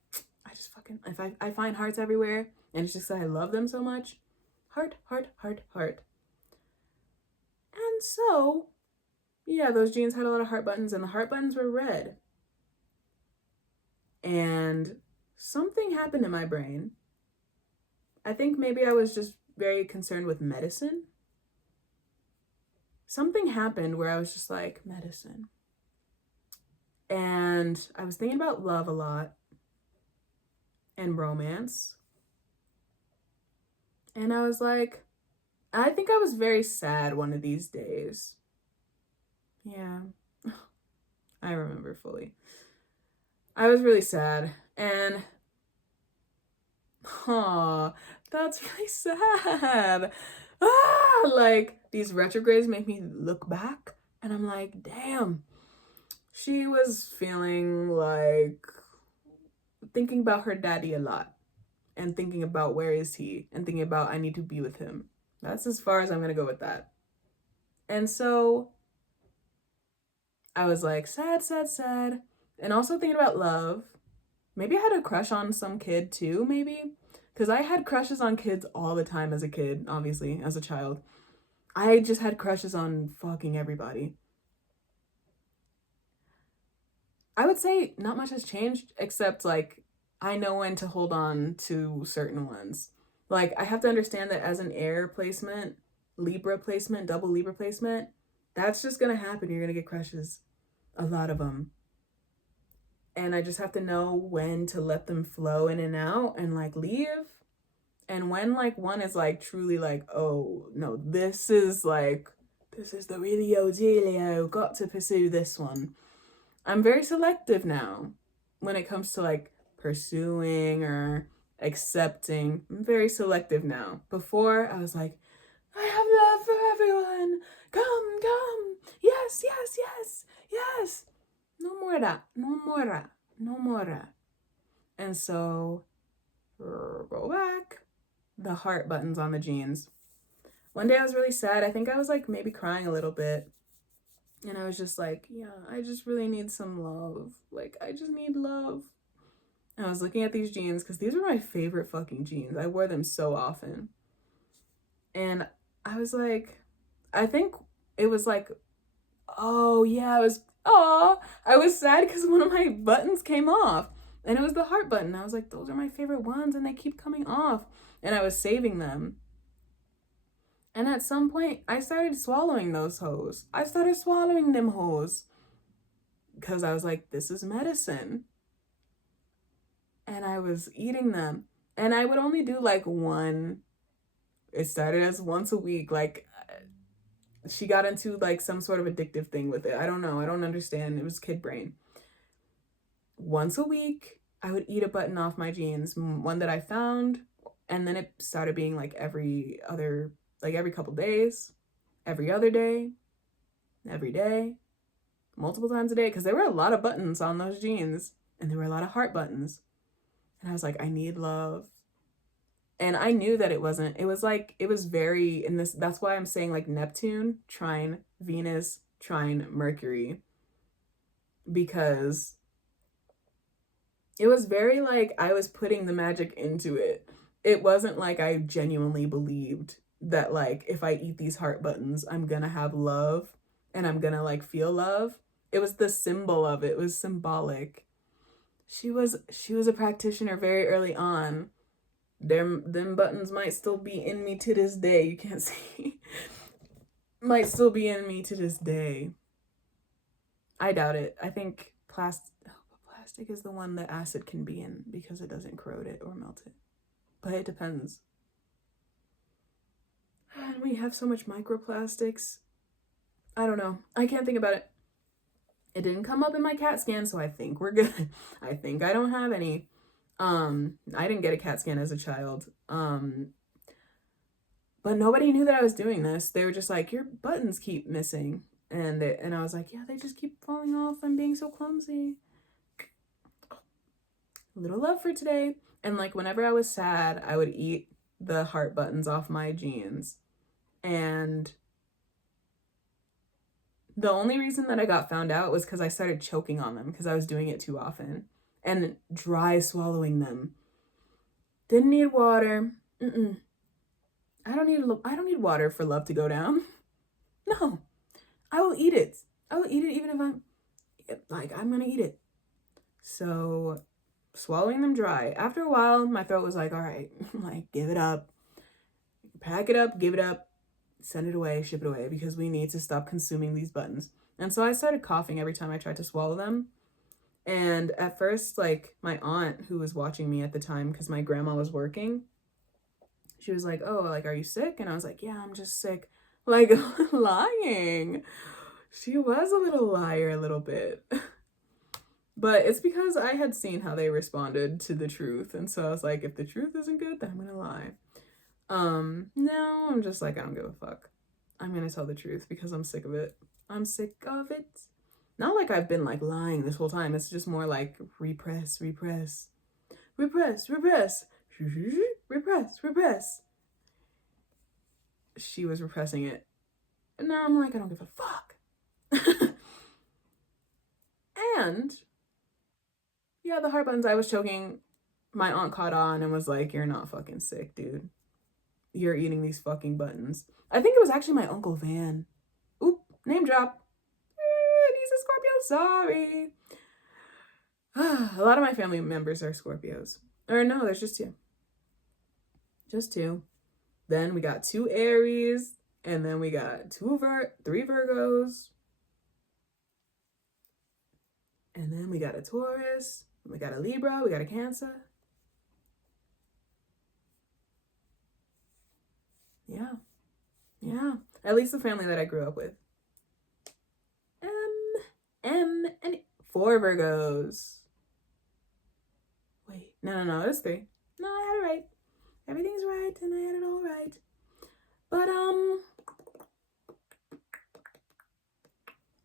I just fucking, if I find hearts everywhere, and it's just that I love them so much. Heart, heart, heart, heart. And so, yeah, those jeans had a lot of heart buttons, and the heart buttons were red. And something happened in my brain. I think maybe I was just very concerned with medicine. Something happened where I was just like, medicine. And I was thinking about love a lot and romance. And I was like, I think I was very sad one of these days. Yeah, I remember fully. I was really sad, and that's really sad. Like, these retrogrades make me look back, and I'm like, damn, she was feeling like thinking about her daddy a lot, and thinking about where is he, and thinking about I need to be with him. That's as far as I'm gonna go with that. And so I was like, sad, sad, sad. And also thinking about love. Maybe I had a crush on some kid too, maybe. Because I had crushes on kids all the time as a kid, obviously, as a child. I just had crushes on fucking everybody. I would say not much has changed, except, like, I know when to hold on to certain ones. Like, I have to understand that as an air placement, Libra placement, double Libra placement, that's just gonna happen. You're gonna get crushes. A lot of them. And I just have to know when to let them flow in and out and, like, leave. And when, like, one is, like, truly like, oh, no, this is the realio dealio, got to pursue this one. I'm very selective now when it comes to, like, pursuing or accepting. I'm very selective now. Before, I was like, I have love for everyone. Come, come. Yes, yes, yes, yes. No more that. No more that. No more that. And so, go back. The heart buttons on the jeans. One day I was really sad. I think I was, like, maybe crying a little bit. And I was just like, yeah, I just really need some love. Like, I just need love. And I was looking at these jeans because these were my favorite fucking jeans. I wore them so often. And I was like, I think it was like, oh, yeah, I was sad because one of my buttons came off. And it was the heart button. I was like, those are my favorite ones, and they keep coming off. And I was saving them. And at some point, I started swallowing those hoes. I started swallowing them hoes. Because I was like, this is medicine. And I was eating them. And I would only do, like, one. It started as once a week. Like, she got into, like, some sort of addictive thing with it. I don't know. I don't understand. It was kid brain. Once a week, I would eat a button off my jeans, one that I found, and then it started being, like, every couple days, every other day, every day, multiple times a day, because there were a lot of buttons on those jeans, and there were a lot of heart buttons. And I was like, I need love. And I knew that it wasn't, it was very, in this, that's why I'm saying, like, Neptune, trine Venus, trine Mercury, because it was very, like, I was putting the magic into it. It wasn't like I genuinely believed that, like, if I eat these heart buttons, I'm gonna have love and I'm gonna, like, feel love. It was the symbol of it. It was symbolic. She was a practitioner very early on. Them buttons might still be in me to this day. You can't see. Might still be in me to this day. I doubt it. I think plastic is the one that acid can be in because it doesn't corrode it or melt it. But it depends. And we have so much microplastics. I don't know. I can't think about it. It didn't come up in my CAT scan, so I think we're good. I think I don't have any. I didn't get a CAT scan as a child. But nobody knew that I was doing this. They were just like, your buttons keep missing. And I was like, yeah, they just keep falling off. I'm being so clumsy. a little love for today. And like whenever I was sad, I would eat the heart buttons off my jeans. And the only reason that I got found out was because I started choking on them because I was doing it too often and dry swallowing them. Didn't need water. I don't need water for love to go down. No, I will eat it. I will eat it even if I'm gonna eat it. So swallowing them dry. After a while, my throat was like, all right, like give it up, pack it up, give it up, send it away, ship it away, because we need to stop consuming these buttons. And so I started coughing every time I tried to swallow them. And at first, like my aunt, who was watching me at the time because my grandma was working, she was like, oh, like, are you sick? And I was like, yeah, I'm just sick. Like, lying. She was a little liar, a little bit. But it's because I had seen how they responded to the truth. And so I was like, if the truth isn't good, then I'm gonna lie. No, I'm just like, I don't give a fuck. I'm gonna tell the truth because I'm sick of it. I'm sick of it. Not like I've been like lying this whole time. It's just more like repress, repress, repress, repress, repress, repress. She was repressing it. And now I'm like, I don't give a fuck. And yeah, the heart buttons, I was choking. My aunt caught on and was like, you're not fucking sick, dude. You're eating these fucking buttons. I think it was actually my Uncle Van. Oop, name drop. He's a Scorpio, sorry. A lot of my family members are Scorpios. Or no, there's just two. Just two. Then we got 2 Aries. And then we got 3 Virgos. And then we got a Taurus. We got a Libra. We got a Cancer. Yeah. Yeah. At least the family that I grew up with. And 4 Virgos. Wait. No. It's 3. No, I had it right. Everything's right, and I had it all right. But,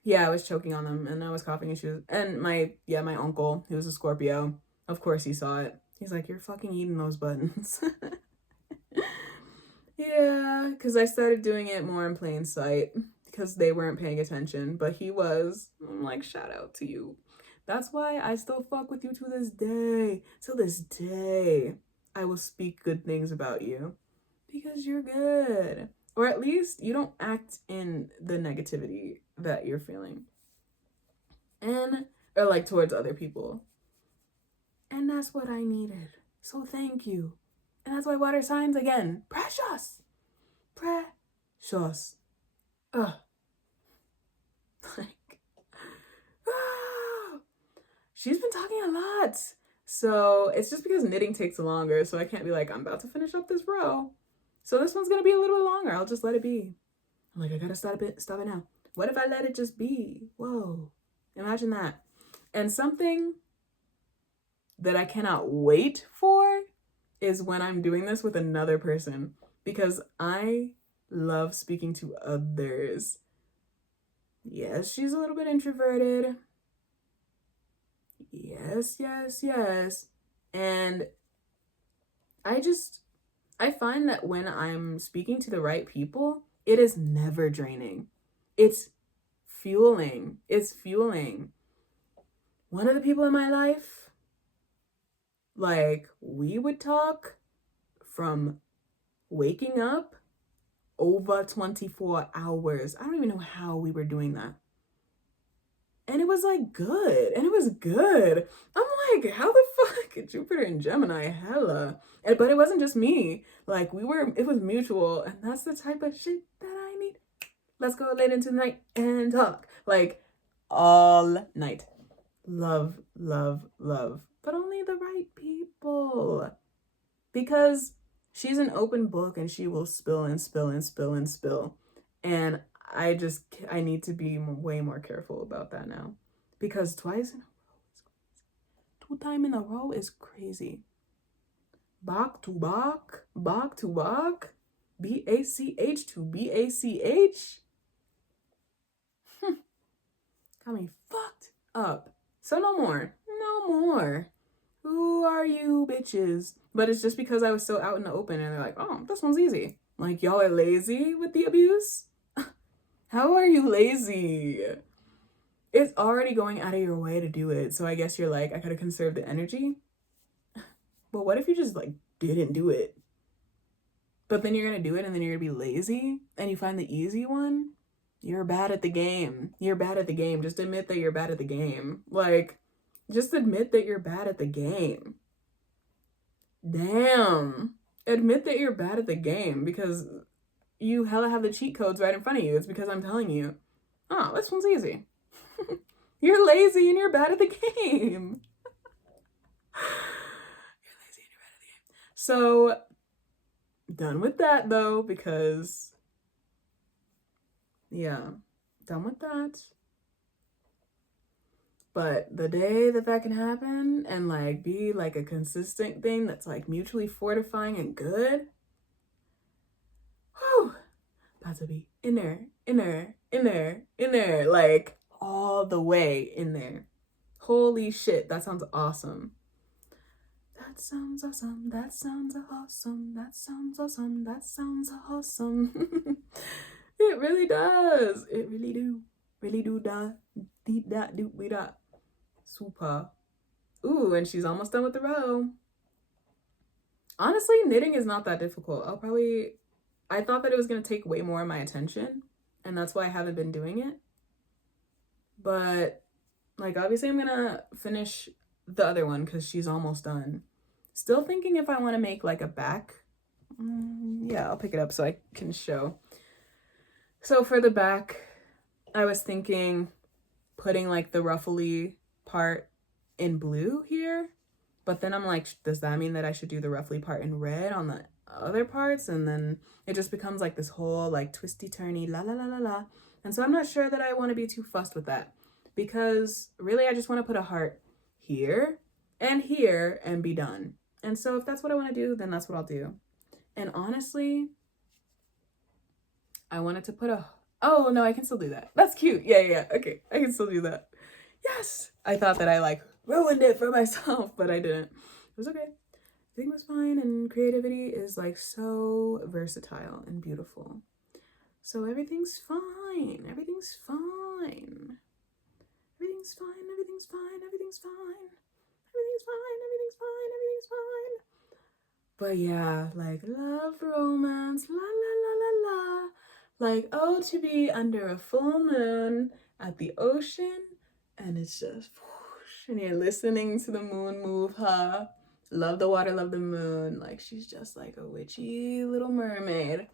yeah, I was choking on them, and I was coughing, and my uncle, he was a Scorpio. Of course he saw it. He's like, you're fucking eating those buttons. Yeah, because I started doing it more in plain sight, because they weren't paying attention, but he was. I'm like, shout out to you. That's why I still fuck with you to this day. Till this day, I will speak good things about you, because you're good. Or at least you don't act in the negativity that you're feeling. Or like towards other people. And that's what I needed. So thank you. And that's why water signs, again, precious. Precious. Ugh. Like, she's been talking a lot. So it's just because knitting takes longer. So I can't be like, I'm about to finish up this row. So this one's going to be a little bit longer. I'll just let it be. I'm like, I got to stop it now. What if I let it just be? Whoa. Imagine that. And something that I cannot wait for is when I'm doing this with another person, because I love speaking to others. Yes, she's a little bit introverted. Yes. And I find that when I'm speaking to the right people, it is never draining. It's fueling. One of the people in my life, like, we would talk from waking up over 24 hours. I don't even know how we were doing that. And it was like good. I'm like, how the fuck? Jupiter and Gemini, hella. But it wasn't just me. Like, it was mutual. And that's the type of shit that I need. Let's go late into the night and talk. Like, all night. Love. But only the right people. Because she's an open book and she will spill and spill. And I need to be way more careful about that now. Because 2 times in a row is crazy. Back to back. BACH to BACH. Got me fucked up. So no more. Who are you bitches? But it's just because I was so out in the open and they're like, oh, this one's easy. Like, y'all are lazy with the abuse? How are you lazy? It's already going out of your way to do it. So I guess you're like, I gotta conserve the energy. But what if you just like didn't do it? But then you're gonna do it and then you're gonna be lazy and you find the easy one? You're bad at the game. You're bad at the game. Just admit that you're bad at the game. Like, just admit that you're bad at the game. Damn. Admit that you're bad at the game because you hella have the cheat codes right in front of you. It's because I'm telling you, oh, this one's easy. You're lazy and you're bad at the game. You're lazy and you're bad at the game. So, done with that though, because, yeah, done with that. But the day that that can happen and like be like a consistent thing that's like mutually fortifying and good, whew, about to be in there, like all the way in there. Holy shit, that sounds awesome. That sounds awesome. That sounds awesome. That sounds awesome. That sounds awesome. It really does. It really do. Really do da. Deep that do we da. Super. Ooh, and she's almost done with the row. Honestly, knitting is not that difficult. I thought that it was going to take way more of my attention, and that's why I haven't been doing it. But, like, obviously I'm going to finish the other one because she's almost done. Still thinking if I want to make, like, a back. Yeah, I'll pick it up so I can show. So for the back, I was thinking putting, like, the ruffly part in blue here, but then I'm like, does that mean that I should do the ruffly part in red on the other parts? And then it just becomes like this whole like twisty turny la la la la la. And so I'm not sure that I want to be too fussed with that, because really I just want to put a heart here and be done. And so if that's what I want to do, then that's what I'll do. And honestly, I wanted to put oh no, I can still do that. That's cute. Yeah. Okay, I can still do that. Yes! I thought that I like ruined it for myself, but I didn't. It was okay. Everything was fine, and creativity is like so versatile and beautiful. So everything's fine. Everything's fine. Everything's fine. Everything's fine. Everything's fine. Everything's fine. Everything's fine. Everything's fine. But yeah, like love, romance, la la la la la. Like, oh, to be under a full moon at the ocean. And it's just, whoosh, and you're listening to the moon move her. Love the water, love the moon. Like, she's just like a witchy little mermaid.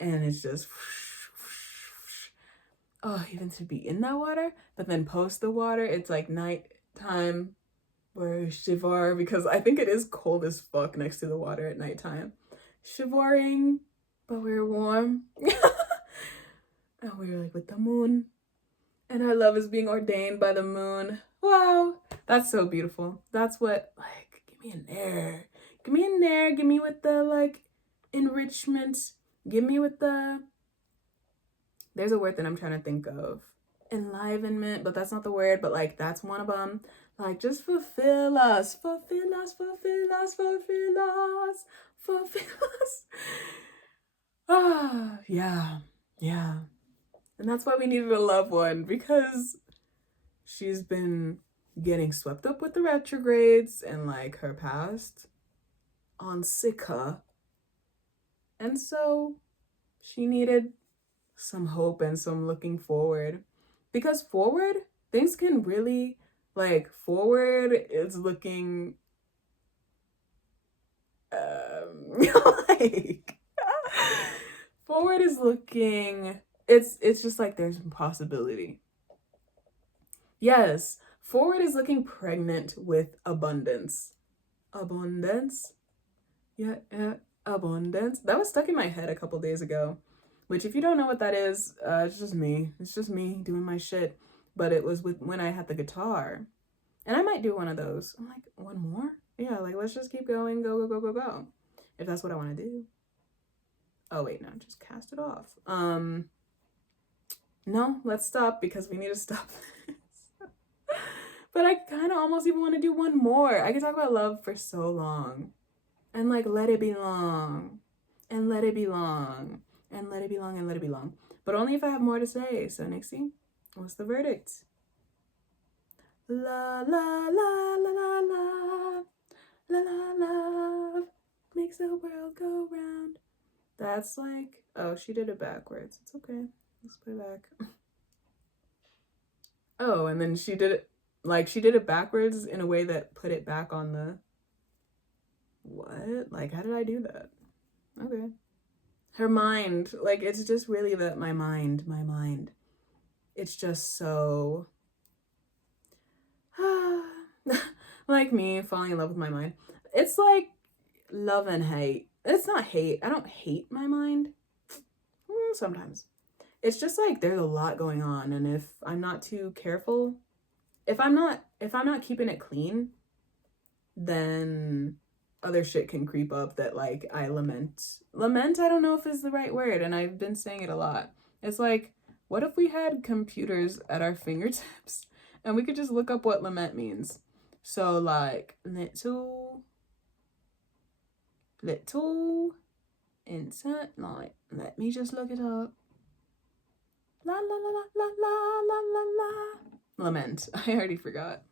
And it's just, whoosh, whoosh, whoosh. Oh, even to be in that water. But then post the water, it's like nighttime. We're shivar, because I think it is cold as fuck next to the water at nighttime. Shivaring, but we're warm. And we're like with the moon. And our love is being ordained by the moon. Wow. That's so beautiful. That's what, like, give me an air. Give me an air. Give me with the, like, enrichment. Give me with the, there's a word that I'm trying to think of. Enlivenment, but that's not the word, but, like, that's one of them. Like, just fulfill us. Fulfill us, fulfill us, fulfill us, fulfill us. Ah, yeah. And that's why we needed a loved one, because she's been getting swept up with the retrogrades and like her past on Sika. And so she needed some hope and some looking forward, because forward, things can really, like, forward is looking like forward is looking, it's just like there's a possibility. Yes, forward is looking pregnant with abundance. Abundance? Yeah, abundance. That was stuck in my head a couple days ago, which if you don't know what that is, it's just me. It's just me doing my shit. But it was when I had the guitar. And I might do one of those. I'm like, one more? Yeah, like, let's just keep going, go. If that's what I want to do. Oh, wait, no, just cast it off. No, let's stop, because we need to stop this. But I kind of almost even want to do one more. I could talk about love for so long. And like, let it be long. And let it be long. And let it be long and let it be long. But only if I have more to say. So Nixie, what's the verdict? La la la la la la. La la love makes the world go round. That's like, oh, she did it backwards. It's okay. Let's play back. Oh, and then she did it backwards in a way that put it back on the what? Like, how did I do that? Okay. Her mind, like, it's just really that my mind. It's just so like me falling in love with my mind. It's like love and hate. It's not hate. I don't hate my mind. Sometimes. It's just like there's a lot going on, and if I'm not too careful, if I'm not keeping it clean, then other shit can creep up that like I lament. Lament, I don't know if is the right word, and I've been saying it a lot. It's like, what if we had computers at our fingertips and we could just look up what lament means? So like little insert like, let me just look it up. La la la la la la la la la. Lament. I already forgot.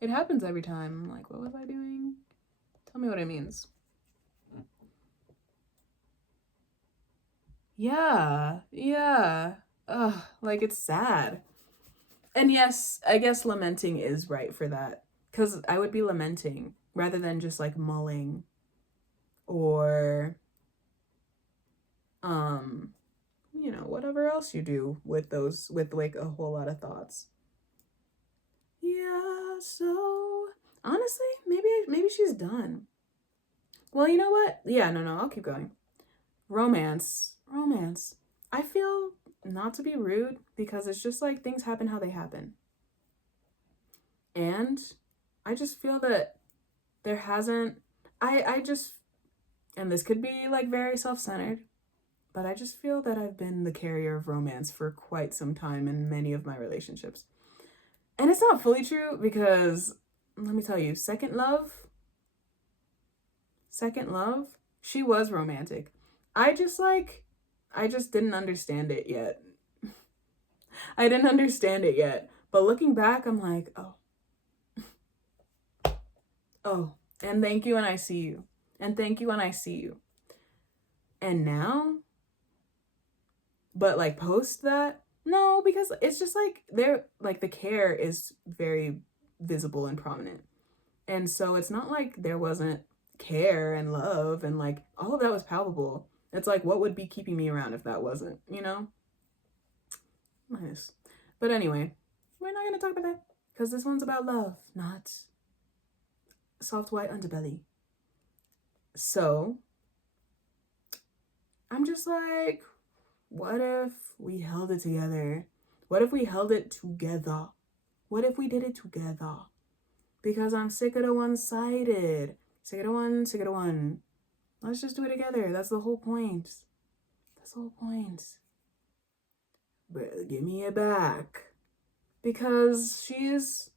It happens every time. I'm like, what was I doing? Tell me what it means. Yeah. Ugh, like it's sad. And yes, I guess lamenting is right for that. Because I would be lamenting rather than just like mulling or you know, whatever else you do with those, with like a whole lot of thoughts. Yeah, so honestly, maybe she's done. Well, you know what? Yeah, no, I'll keep going. Romance. I feel, not to be rude, because it's just like things happen how they happen. And I just feel that there hasn't, I just, and this could be like very self-centered, but I just feel that I've been the carrier of romance for quite some time in many of my relationships. And it's not fully true because, let me tell you, second love, she was romantic. I just didn't understand it yet. I didn't understand it yet. But looking back, I'm like, oh, and thank you, and I see you. And thank you, and I see you. And now, but like post that, no, because it's just like they're like the care is very visible and prominent. And so it's not like there wasn't care and love and like all of that was palpable. It's like, what would be keeping me around if that wasn't, you know? Nice. But anyway, we're not gonna talk about that because this one's about love, not soft white underbelly. So I'm just like, what if we held it together? What if we held it together? What if we did it together? Because I'm sick of the one-sided. Sick of the one. Let's just do it together. That's the whole point. But give me it back. Because she's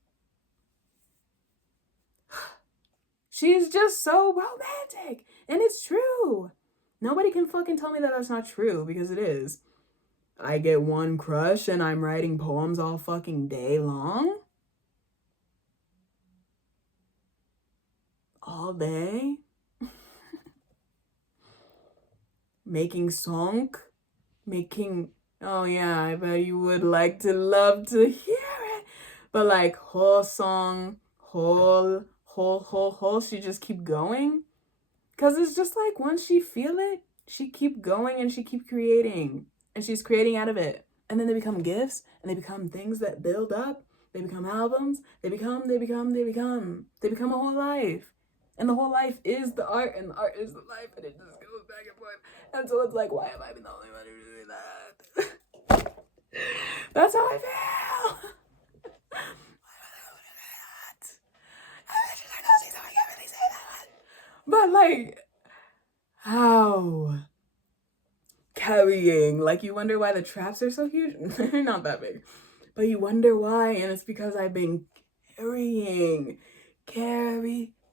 just so romantic. And it's true. Nobody can fucking tell me that that's not true, because it is. I get one crush and I'm writing poems all fucking day long. All day. Making, oh yeah, I bet you would love to hear it. But like whole song, whole, she just keep going. Cause it's just like once she feel it, she keep going and she keep creating. And she's creating out of it. And then they become gifts and they become things that build up. They become albums. They become a whole life. And the whole life is the art and the art is the life, and it just goes back and forth. And so it's like, why have I been the only one who doing that? That's how I feel. But like, how? Carrying. Like, you wonder why the traps are so huge. They're not that big. But you wonder why, and it's because I've been carrying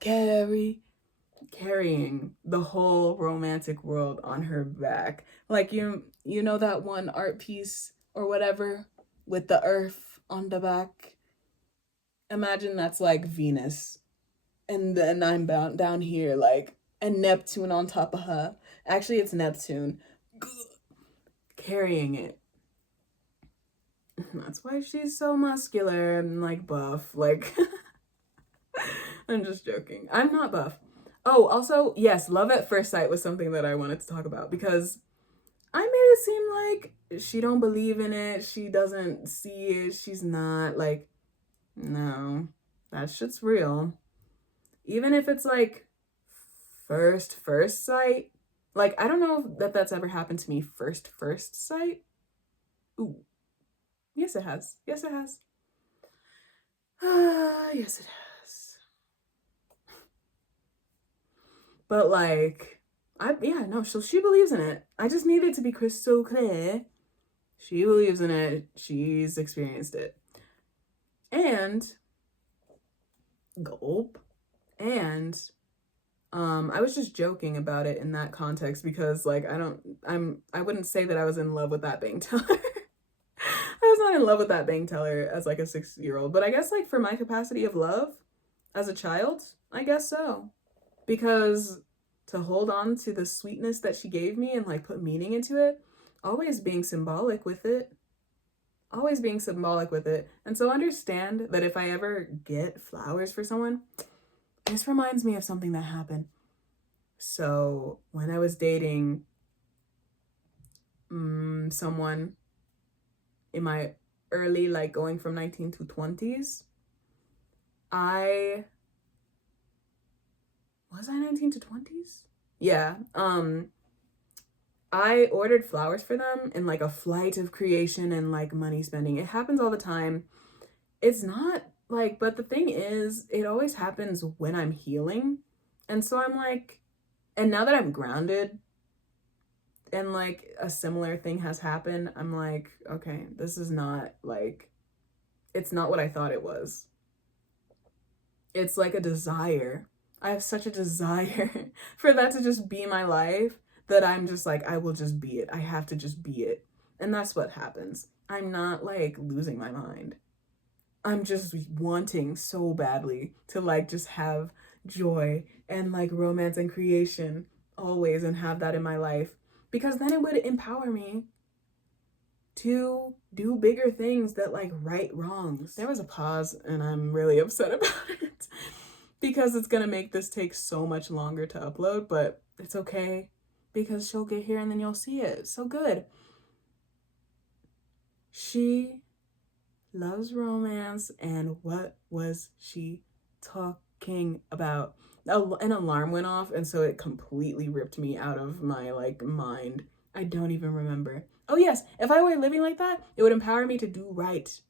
the whole romantic world on her back. Like you know that one art piece or whatever with the earth on the back? Imagine that's like Venus. And then I'm down here like and Neptune on top of her. Actually it's Neptune carrying it. That's why she's so muscular and like buff. Like I'm just joking. I'm not buff. Oh, also, yes, love at first sight was something that I wanted to talk about because I made it seem like she don't believe in it. She doesn't see it. She's not like, no, that shit's real. Even if it's like first sight. Like, I don't know if that's ever happened to me first sight. Ooh. Yes, it has. Yes, it has. Yes, it has. But like, so she believes in it. I just need it to be crystal clear. She believes in it. She's experienced it. And gulp. And I was just joking about it in that context because like I wouldn't say that I was in love with that bank teller. I was not in love with that bank teller as like a 6-year-old, but I guess like for my capacity of love as a child, I guess so. Because to hold on to the sweetness that she gave me and like put meaning into it, always being symbolic with it. Always being symbolic with it. And so understand that if I ever get flowers for someone, this reminds me of something that happened. So when I was dating someone in my early, like going from 19 to 20s, was I 19 to 20s? Yeah. I ordered flowers for them in like a flight of creation and like money spending. It happens all the time. It's not like, but the thing is, it always happens when I'm healing. And so I'm like, and now that I'm grounded and like a similar thing has happened, I'm like, okay, this is not like, it's not what I thought it was. It's like a desire. I have such a desire for that to just be my life that I'm just like, I will just be it. I have to just be it. And that's what happens. I'm not like losing my mind. I'm just wanting so badly to like just have joy and like romance and creation always and have that in my life because then it would empower me to do bigger things that like right wrongs. There was a pause and I'm really upset about it because it's gonna make this take so much longer to upload, but it's okay because she'll get here and then you'll see it. So good. She loves romance, and what was she talking about? An alarm went off, and so it completely ripped me out of my like mind. I don't even remember. Oh yes, if I were living like that, it would empower me to do right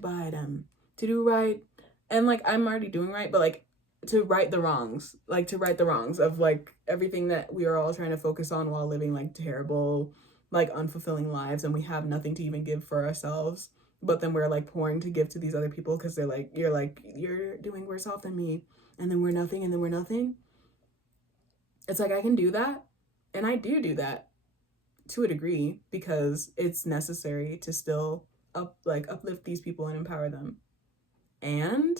by them, to do right, and like I'm already doing right, but like to right the wrongs, like to right the wrongs of like everything that we are all trying to focus on while living like terrible, like unfulfilling lives, and we have nothing to even give for ourselves. But then we're like pouring to give to these other people because they're like, you're doing worse off than me, and then we're nothing, and then we're nothing. It's like I can do that, and I do that to a degree because it's necessary to still uplift these people and empower them. And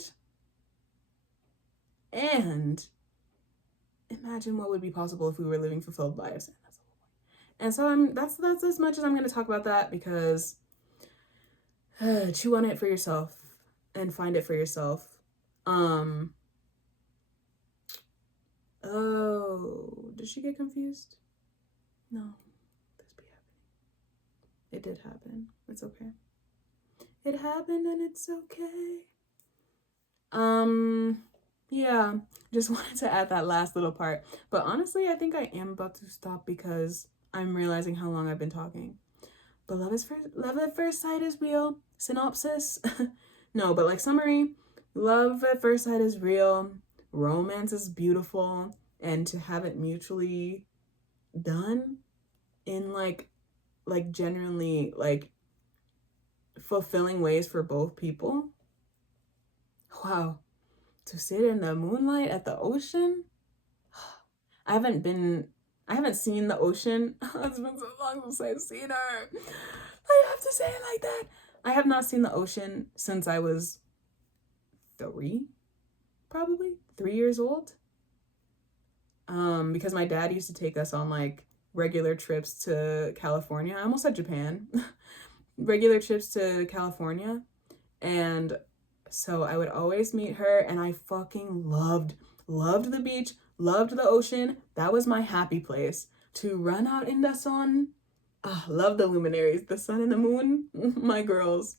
imagine what would be possible if we were living fulfilled lives. And so that's as much as I'm going to talk about that because chew on it for yourself and find it for yourself. Oh, did she get confused? No, this be happening. It did happen. It's okay. It happened and it's okay. Yeah, just wanted to add that last little part. But honestly, I think I am about to stop because I'm realizing how long I've been talking. But love at first sight is real. Synopsis. No, but like summary, love at first sight is real. Romance is beautiful. And to have it mutually done in like genuinely like fulfilling ways for both people Wow. To sit in the moonlight at the ocean? I haven't seen the ocean. It's been so long since I've seen her. I have to say it like that. I have not seen the ocean since I was 3, probably 3 years old. Because my dad used to take us on like regular trips to California. I almost said Japan. Regular trips to California. And so I would always meet her, and I fucking loved the beach, loved the ocean. That was my happy place. To run out in the sun. Love the luminaries, the sun and the moon, my girls.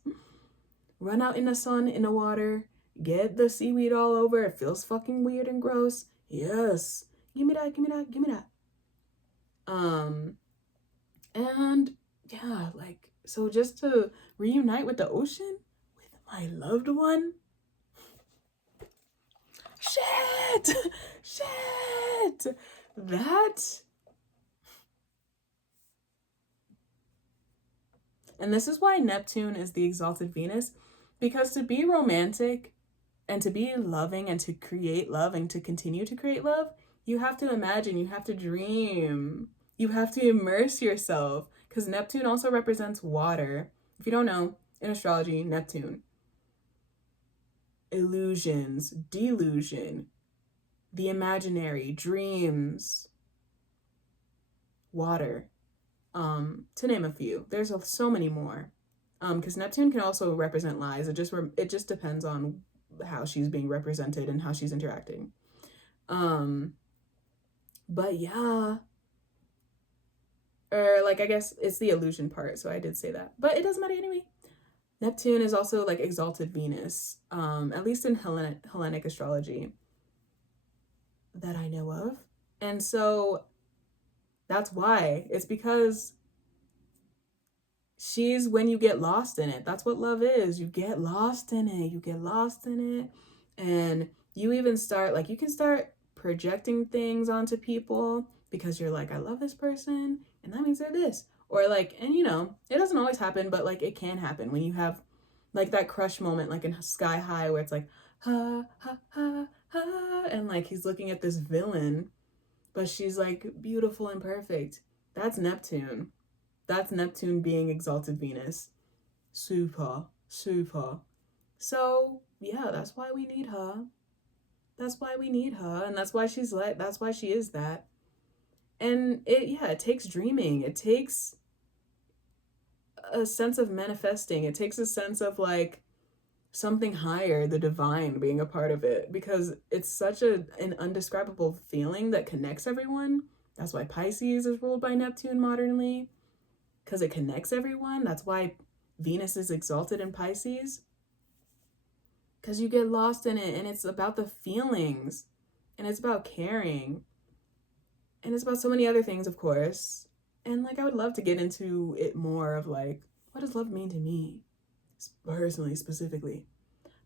Run out in the sun, in the water, get the seaweed all over. It feels fucking weird and gross. Yes. Give me that, give me that, give me that. And yeah, like, so just to reunite with the ocean, with my loved one. Shit! That. And this is why Neptune is the exalted Venus, because to be romantic and to be loving and to create love and to continue to create love, you have to imagine, you have to dream, you have to immerse yourself, because Neptune also represents water. If you don't know, in astrology, Neptune, illusions, delusion, the imaginary, dreams, water, to name a few. There's so many more, because Neptune can also represent lies. It just depends on how she's being represented and how she's interacting. But yeah, or like, I guess it's the illusion part, so I did say that, but it doesn't matter anyway. Neptune is also like exalted Venus, at least in Hellenic astrology that I know of. And so that's why. It's because she's when you get lost in it. That's what love is. You get lost in it. You get lost in it. And you even start, like, you can start projecting things onto people because you're like, I love this person, and that means they're this. Or like, and you know, it doesn't always happen, but like it can happen when you have like that crush moment, like in Sky High, where it's like, ha, ha, ha, ha, and like he's looking at this villain, but she's like beautiful and perfect. That's Neptune. That's Neptune being exalted Venus. Super. So yeah, that's why we need her. That's why we need her, and that's why she's like, that's why she is that. And it takes dreaming. It takes a sense of manifesting. It takes a sense of like something higher, the divine being a part of it, because it's such an undescribable feeling that connects everyone. That's why Pisces is ruled by Neptune modernly, because it connects everyone. That's why Venus is exalted in Pisces, because you get lost in it, and it's about the feelings, and it's about caring, and it's about so many other things, of course. And like, I would love to get into it more of like, what does love mean to me personally, specifically?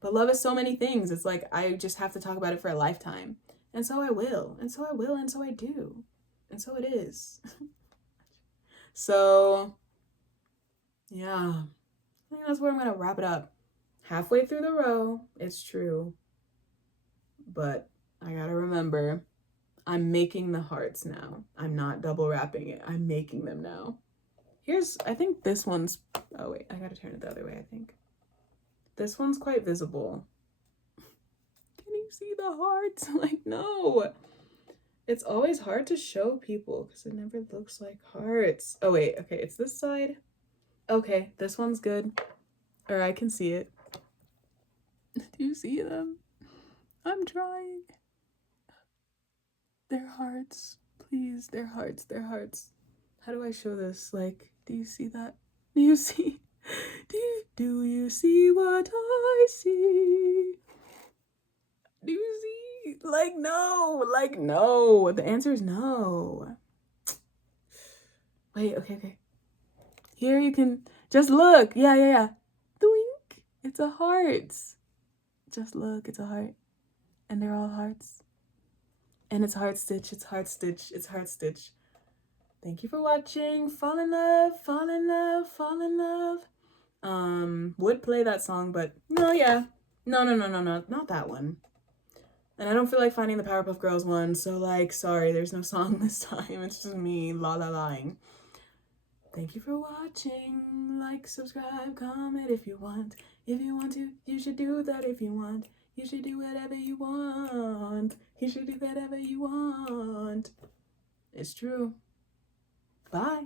But love is so many things. It's like, I just have to talk about it for a lifetime. And so I will, and so I will, and so I do. And so it is. So yeah, I think that's where I'm gonna wrap it up. Halfway through the row, it's true. But I gotta remember, I'm making the hearts now. I'm not double wrapping it. I'm making them now. I think this one's, oh wait, I gotta turn it the other way, I think. This one's quite visible. Can you see the hearts? Like, no. It's always hard to show people because it never looks like hearts. Oh wait, okay, it's this side. Okay, this one's good. Or I can see it. Do you see them? I'm trying. They're hearts. Please, they're hearts. They're hearts. How do I show this? Like, do you see that? Do you see? Do you see what I see? Do you see? Like, no. Like, no. The answer is no. Wait, okay. Here you can just look. Yeah. Doink. It's a heart. Just look, it's a heart. And they're all hearts. And it's heart stitch. Thank you for watching. Fall in love. Would play that song, but no, yeah. No, not that one. And I don't feel like finding the Powerpuff Girls one, so like, sorry, there's no song this time. It's just me la-la-lying. Thank you for watching. Like, subscribe, comment if you want. If you want to, you should do that if you want. You should do whatever you want. You should do whatever you want. It's true. Bye.